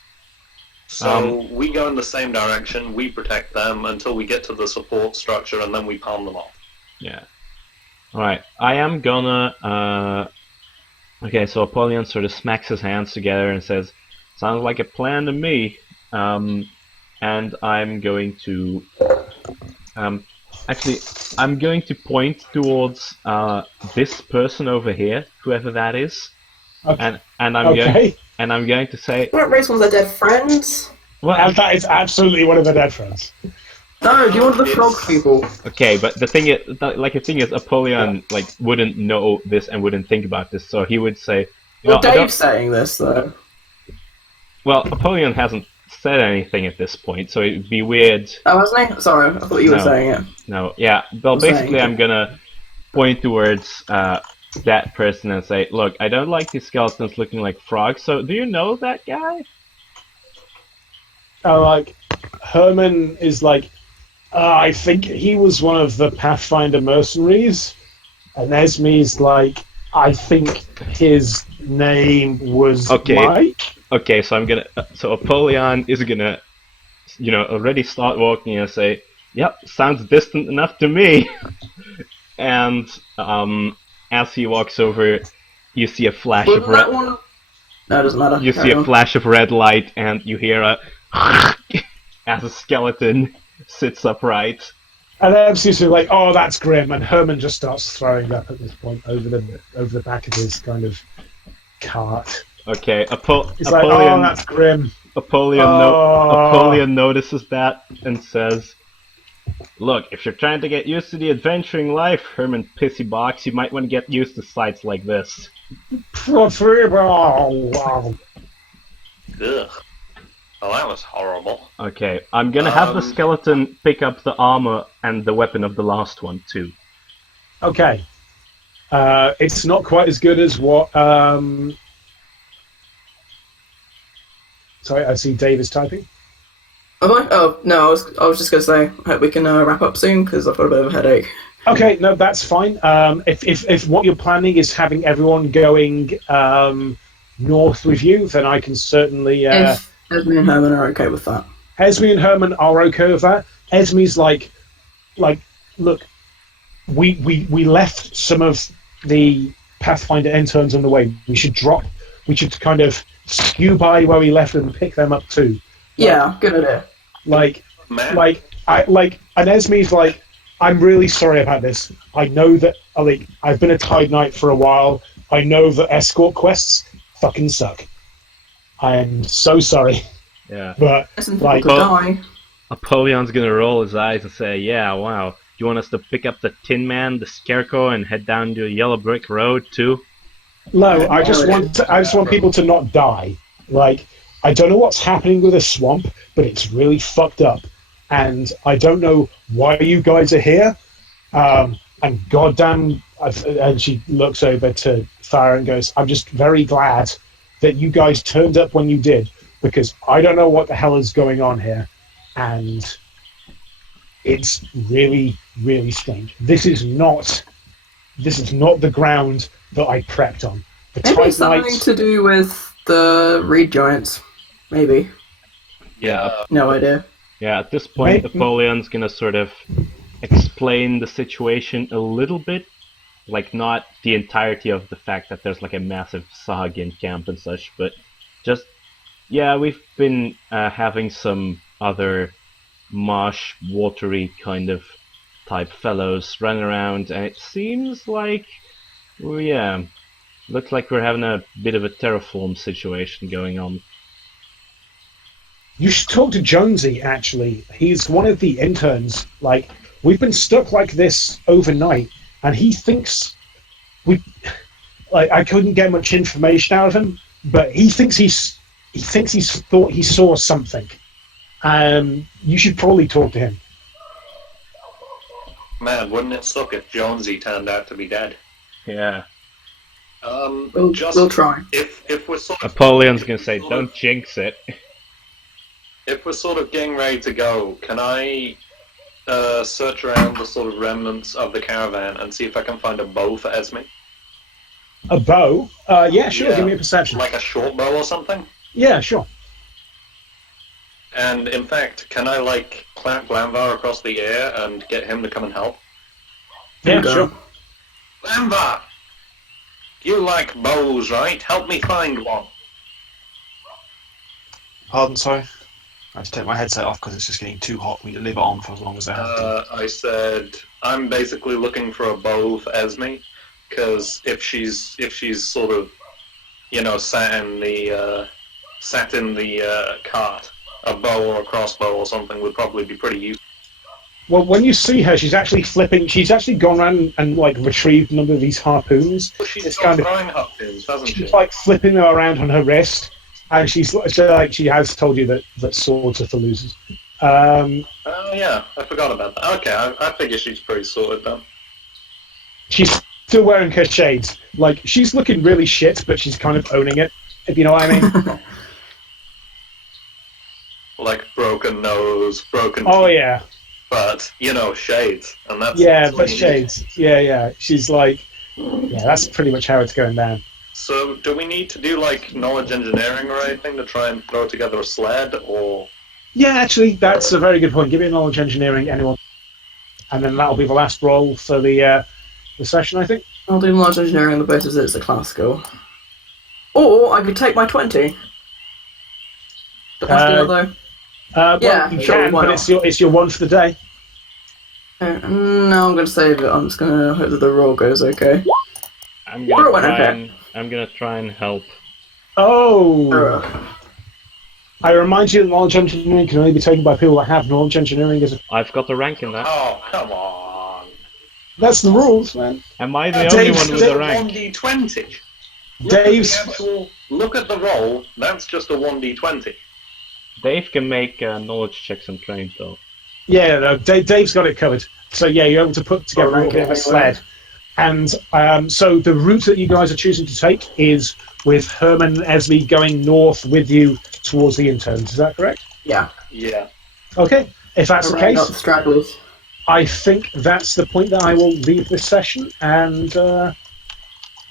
So we go in the same direction, we protect them until we get to the support structure, and then we palm them off. Yeah. All right. I am gonna. Okay. So Apollyon sort of smacks his hands together and says, "Sounds like a plan to me." And I'm going to. Actually, I'm going to point towards this person over here, whoever that is, Okay. and I'm going to say, Don't raise one of their dead friends. well, And that is absolutely one of the dead friends. No, do you want the frog people? okay, but the thing is, Apollyon wouldn't know this and wouldn't think about this, so he would say, Well, I don't. Dave's saying this, though. Well, Apollyon hasn't said anything at this point, so it'd be weird. Oh, hasn't he? Sorry, I thought you were No. saying it. No, yeah. Well, I'm saying basically, it. I'm gonna point towards that person and say, "Look, I don't like these skeletons looking like frogs. So, do you know that guy?" Herman is like, I think he was one of the Pathfinder mercenaries, and Esme's like, I think his name was Okay. Mike. Okay, so so Apollyon is gonna, already start walking and say, "Yep, sounds distant enough to me." And as he walks over, you see a flash of Wasn't red. that one? No, it doesn't matter. You see Carry a on. flash of red light, and you hear a as a skeleton sits upright. And Esme's like, oh, that's grim, and Herman just starts throwing up at this point over the back of his kind of cart. Okay, He's like, oh, Apollyon. that's grim. Apollyon notices that and says, "Look, if you're trying to get used to the adventuring life, Herman Pissybox, you might want to get used to sights like this." Wow. Ugh. Well, that was horrible. Okay, I'm gonna have the skeleton pick up the armor and the weapon of the last one too. Okay. It's not quite as good as what. Sorry, I see Dave is typing. Am I? Oh no, I was just gonna say, I hope we can wrap up soon because I've got a bit of a headache. Okay, no, that's fine. If what you're planning is having everyone going north with you, then I can certainly. If Esme and Herman are okay with that. Esme and Herman are okay with that. Esme's like, look, we left some of the Pathfinder interns on the way. We should kind of skew by where we left them and pick them up too. Yeah, good idea. And Esme's like, I'm really sorry about this. I know that I've been a Tide Knight for a while. I know that escort quests fucking suck. I'm so sorry. Yeah. But Listen, people could die. Apollyon's gonna roll his eyes and say, "Yeah, wow. Do you want us to pick up the Tin Man, the Scarecrow, and head down to Yellow Brick Road too?" no, I just want people to not die. I don't know what's happening with this swamp, but it's really fucked up. And I don't know why you guys are here. And goddamn, and she looks over to Farah and goes, I'm just very glad that you guys turned up when you did, because I don't know what the hell is going on here. And it's really, really strange. This is not the ground that I prepped on. The Maybe Tide it's something Knights, to do with the Reed Giants. Maybe. Yeah. No idea. Yeah, at this point, Apollion's gonna sort of explain the situation a little bit. Not the entirety of the fact that there's a massive Sahagin camp and such, but just, yeah, we've been having some other marsh, watery kind of type fellows run around, and it seems like, well, yeah, looks like we're having a bit of a terraform situation going on. you should talk to Jonesy, actually. He's one of the interns. We've been stuck like this overnight, and he thinks I couldn't get much information out of him, but he thinks he's thought he saw something. You should probably talk to him. Man, wouldn't it suck if Jonesy turned out to be dead? Yeah. We'll try. If we're sort of Napoleon's gonna say, sort don't of- jinx it. If we're sort of getting ready to go, can I search around the sort of remnants of the caravan and see if I can find a bow for Esme? A bow? Yeah, sure. Yeah. Give me a perception. Like a short bow or something? Yeah, sure. And in fact, can I like clap Glanvar across the air and get him to come and help? Yeah, Go. sure. Glanvar! You like bows, right? Help me find one. Pardon, sorry. I have to take my headset off because it's just getting too hot for me to leave it on for as long as I have to. I said I'm basically looking for a bow for Esme, because if she's sort of, sat in the cart, a bow or a crossbow or something would probably be pretty useful. Well, when you see her, she's actually flipping. She's actually gone around and like retrieved a number of these harpoons. But she's It's still kind of- throwing harpoons, hasn't she? She's like flipping them around on her wrist, and she's so, like she has told you that swords are for losers. Oh yeah, I forgot about that. Okay, I figure she's pretty sorted then. She's still wearing her shades. Like she's looking really shit, but she's kind of owning it. If you know what I mean. Like broken nose, broken Oh teeth, yeah, but shades, and that's yeah, all but you need. shades. Yeah. She's like, yeah, that's pretty much how it's going down. So, do we need to do like knowledge engineering or anything to try and throw together a sled, or? Yeah, actually, that's a very good point. Give me a knowledge engineering, anyone, and then that'll be the last roll for the session, I think. I'll do knowledge engineering on the basis that it's a class skill. Or I could take my 20. Do I have to do that though? Well, Yeah, you sure, can, why but not? it's your one for the day. No, I'm going to save it. I'm just going to hope that the roll goes okay. I'm Sure, gonna why not? try and help. Oh, Alright. I remind you that knowledge engineering can only be taken by people that have knowledge engineering as a... I've got the rank in that. Oh, come on! That's the rules, man. Am I the only Dave, one with Dave, a rank? 1d20. Dave's... Look at the roll. That's just a 1d20. Dave can make knowledge checks and train though. Yeah, no, Dave's got it covered. So yeah, you're able to put together a little bit of a sled. And so the route that you guys are choosing to take is with Herman and Esme going north with you towards the interns. Is that correct? Yeah. Yeah. Okay. If that's the Around up case, the stragglers. I think that's the point that I will leave this session. And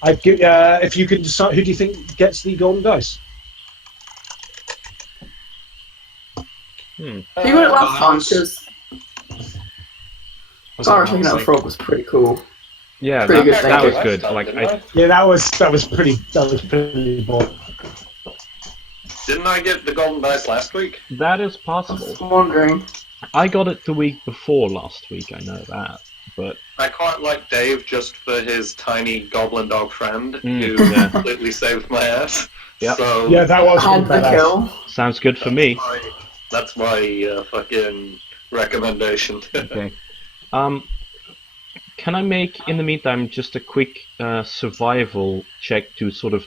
if you can decide, who do you think gets the golden dice? You got it last time because Sarah taking out a frog was pretty cool. Yeah, Pretty good that was thinking. good. Like Yeah, that was pretty bold. Didn't I get the golden dice last week? that is I possible. was wondering. I got it the week before last week. I know that, but I quite like Dave just for his tiny goblin dog friend who yeah. completely saved my ass. Yep. So Yeah, that was Had the badass. kill. sounds good for me. that's my fucking recommendation. Okay. Can I make, in the meantime, just a quick survival check to sort of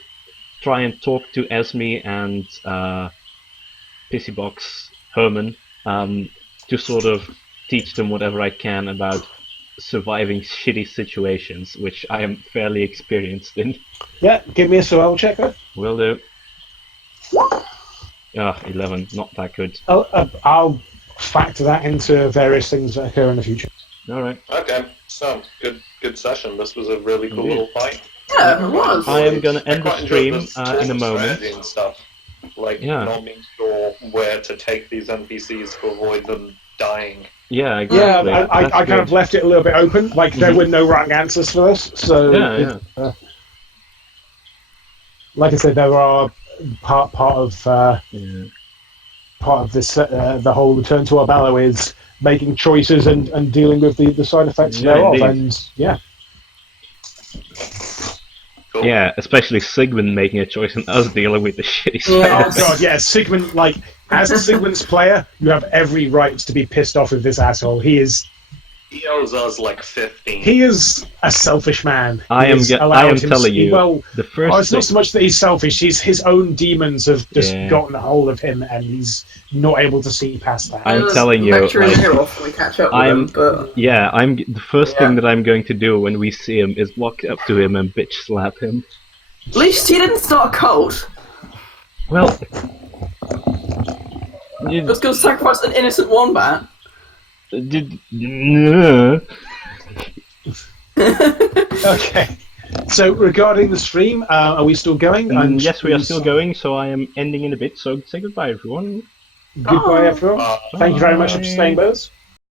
try and talk to Esme and Pissybox Herman to sort of teach them whatever I can about surviving shitty situations, which I am fairly experienced in. Yeah, give me a survival check, though. Will do. 11, not that good. I'll factor that into various things that occur in the future. Alright. Okay, so good session. This was a really cool Indeed. little fight. Yeah, it was. I am going to end the I quite enjoyed stream this in a moment. strategy and stuff. Like Yeah. not being sure where to take these NPCs to avoid them dying. Yeah, Yeah, exactly. I That's kind of good. left it a little bit open. Like there were no wrong answers for this, so Yeah, like I said, there are part of yeah. part of this the whole return to Arbello is making choices and dealing with the side effects Yeah, thereof, indeed. and yeah. Cool. Yeah, especially Sigmund making a choice and us dealing with the shitty Yeah. stuff. Oh god, yeah, Sigmund. Like as Sigmund's player, you have every right to be pissed off with this asshole. He is He owes us like 15. He is a selfish man. I He am has ge- I allowed am him telling to- you, Well, the first it's not so much that he's selfish. He's his own demons have just Yeah. gotten a hold of him, and he's not able to see past that. I'm Just telling you, lecture his like, ear off when we catch up with I'm- him, but Yeah, the first Yeah. thing that I'm going to do when we see him is walk up to him and bitch slap him. at least he didn't start a cult. Well, He was going to sacrifice an innocent wombat. no. Okay. So regarding the stream, are we still going? And Yes, we are still going, so I am ending in a bit, so say goodbye, everyone. Goodbye, everyone. Thank you very much for Bye. staying with us.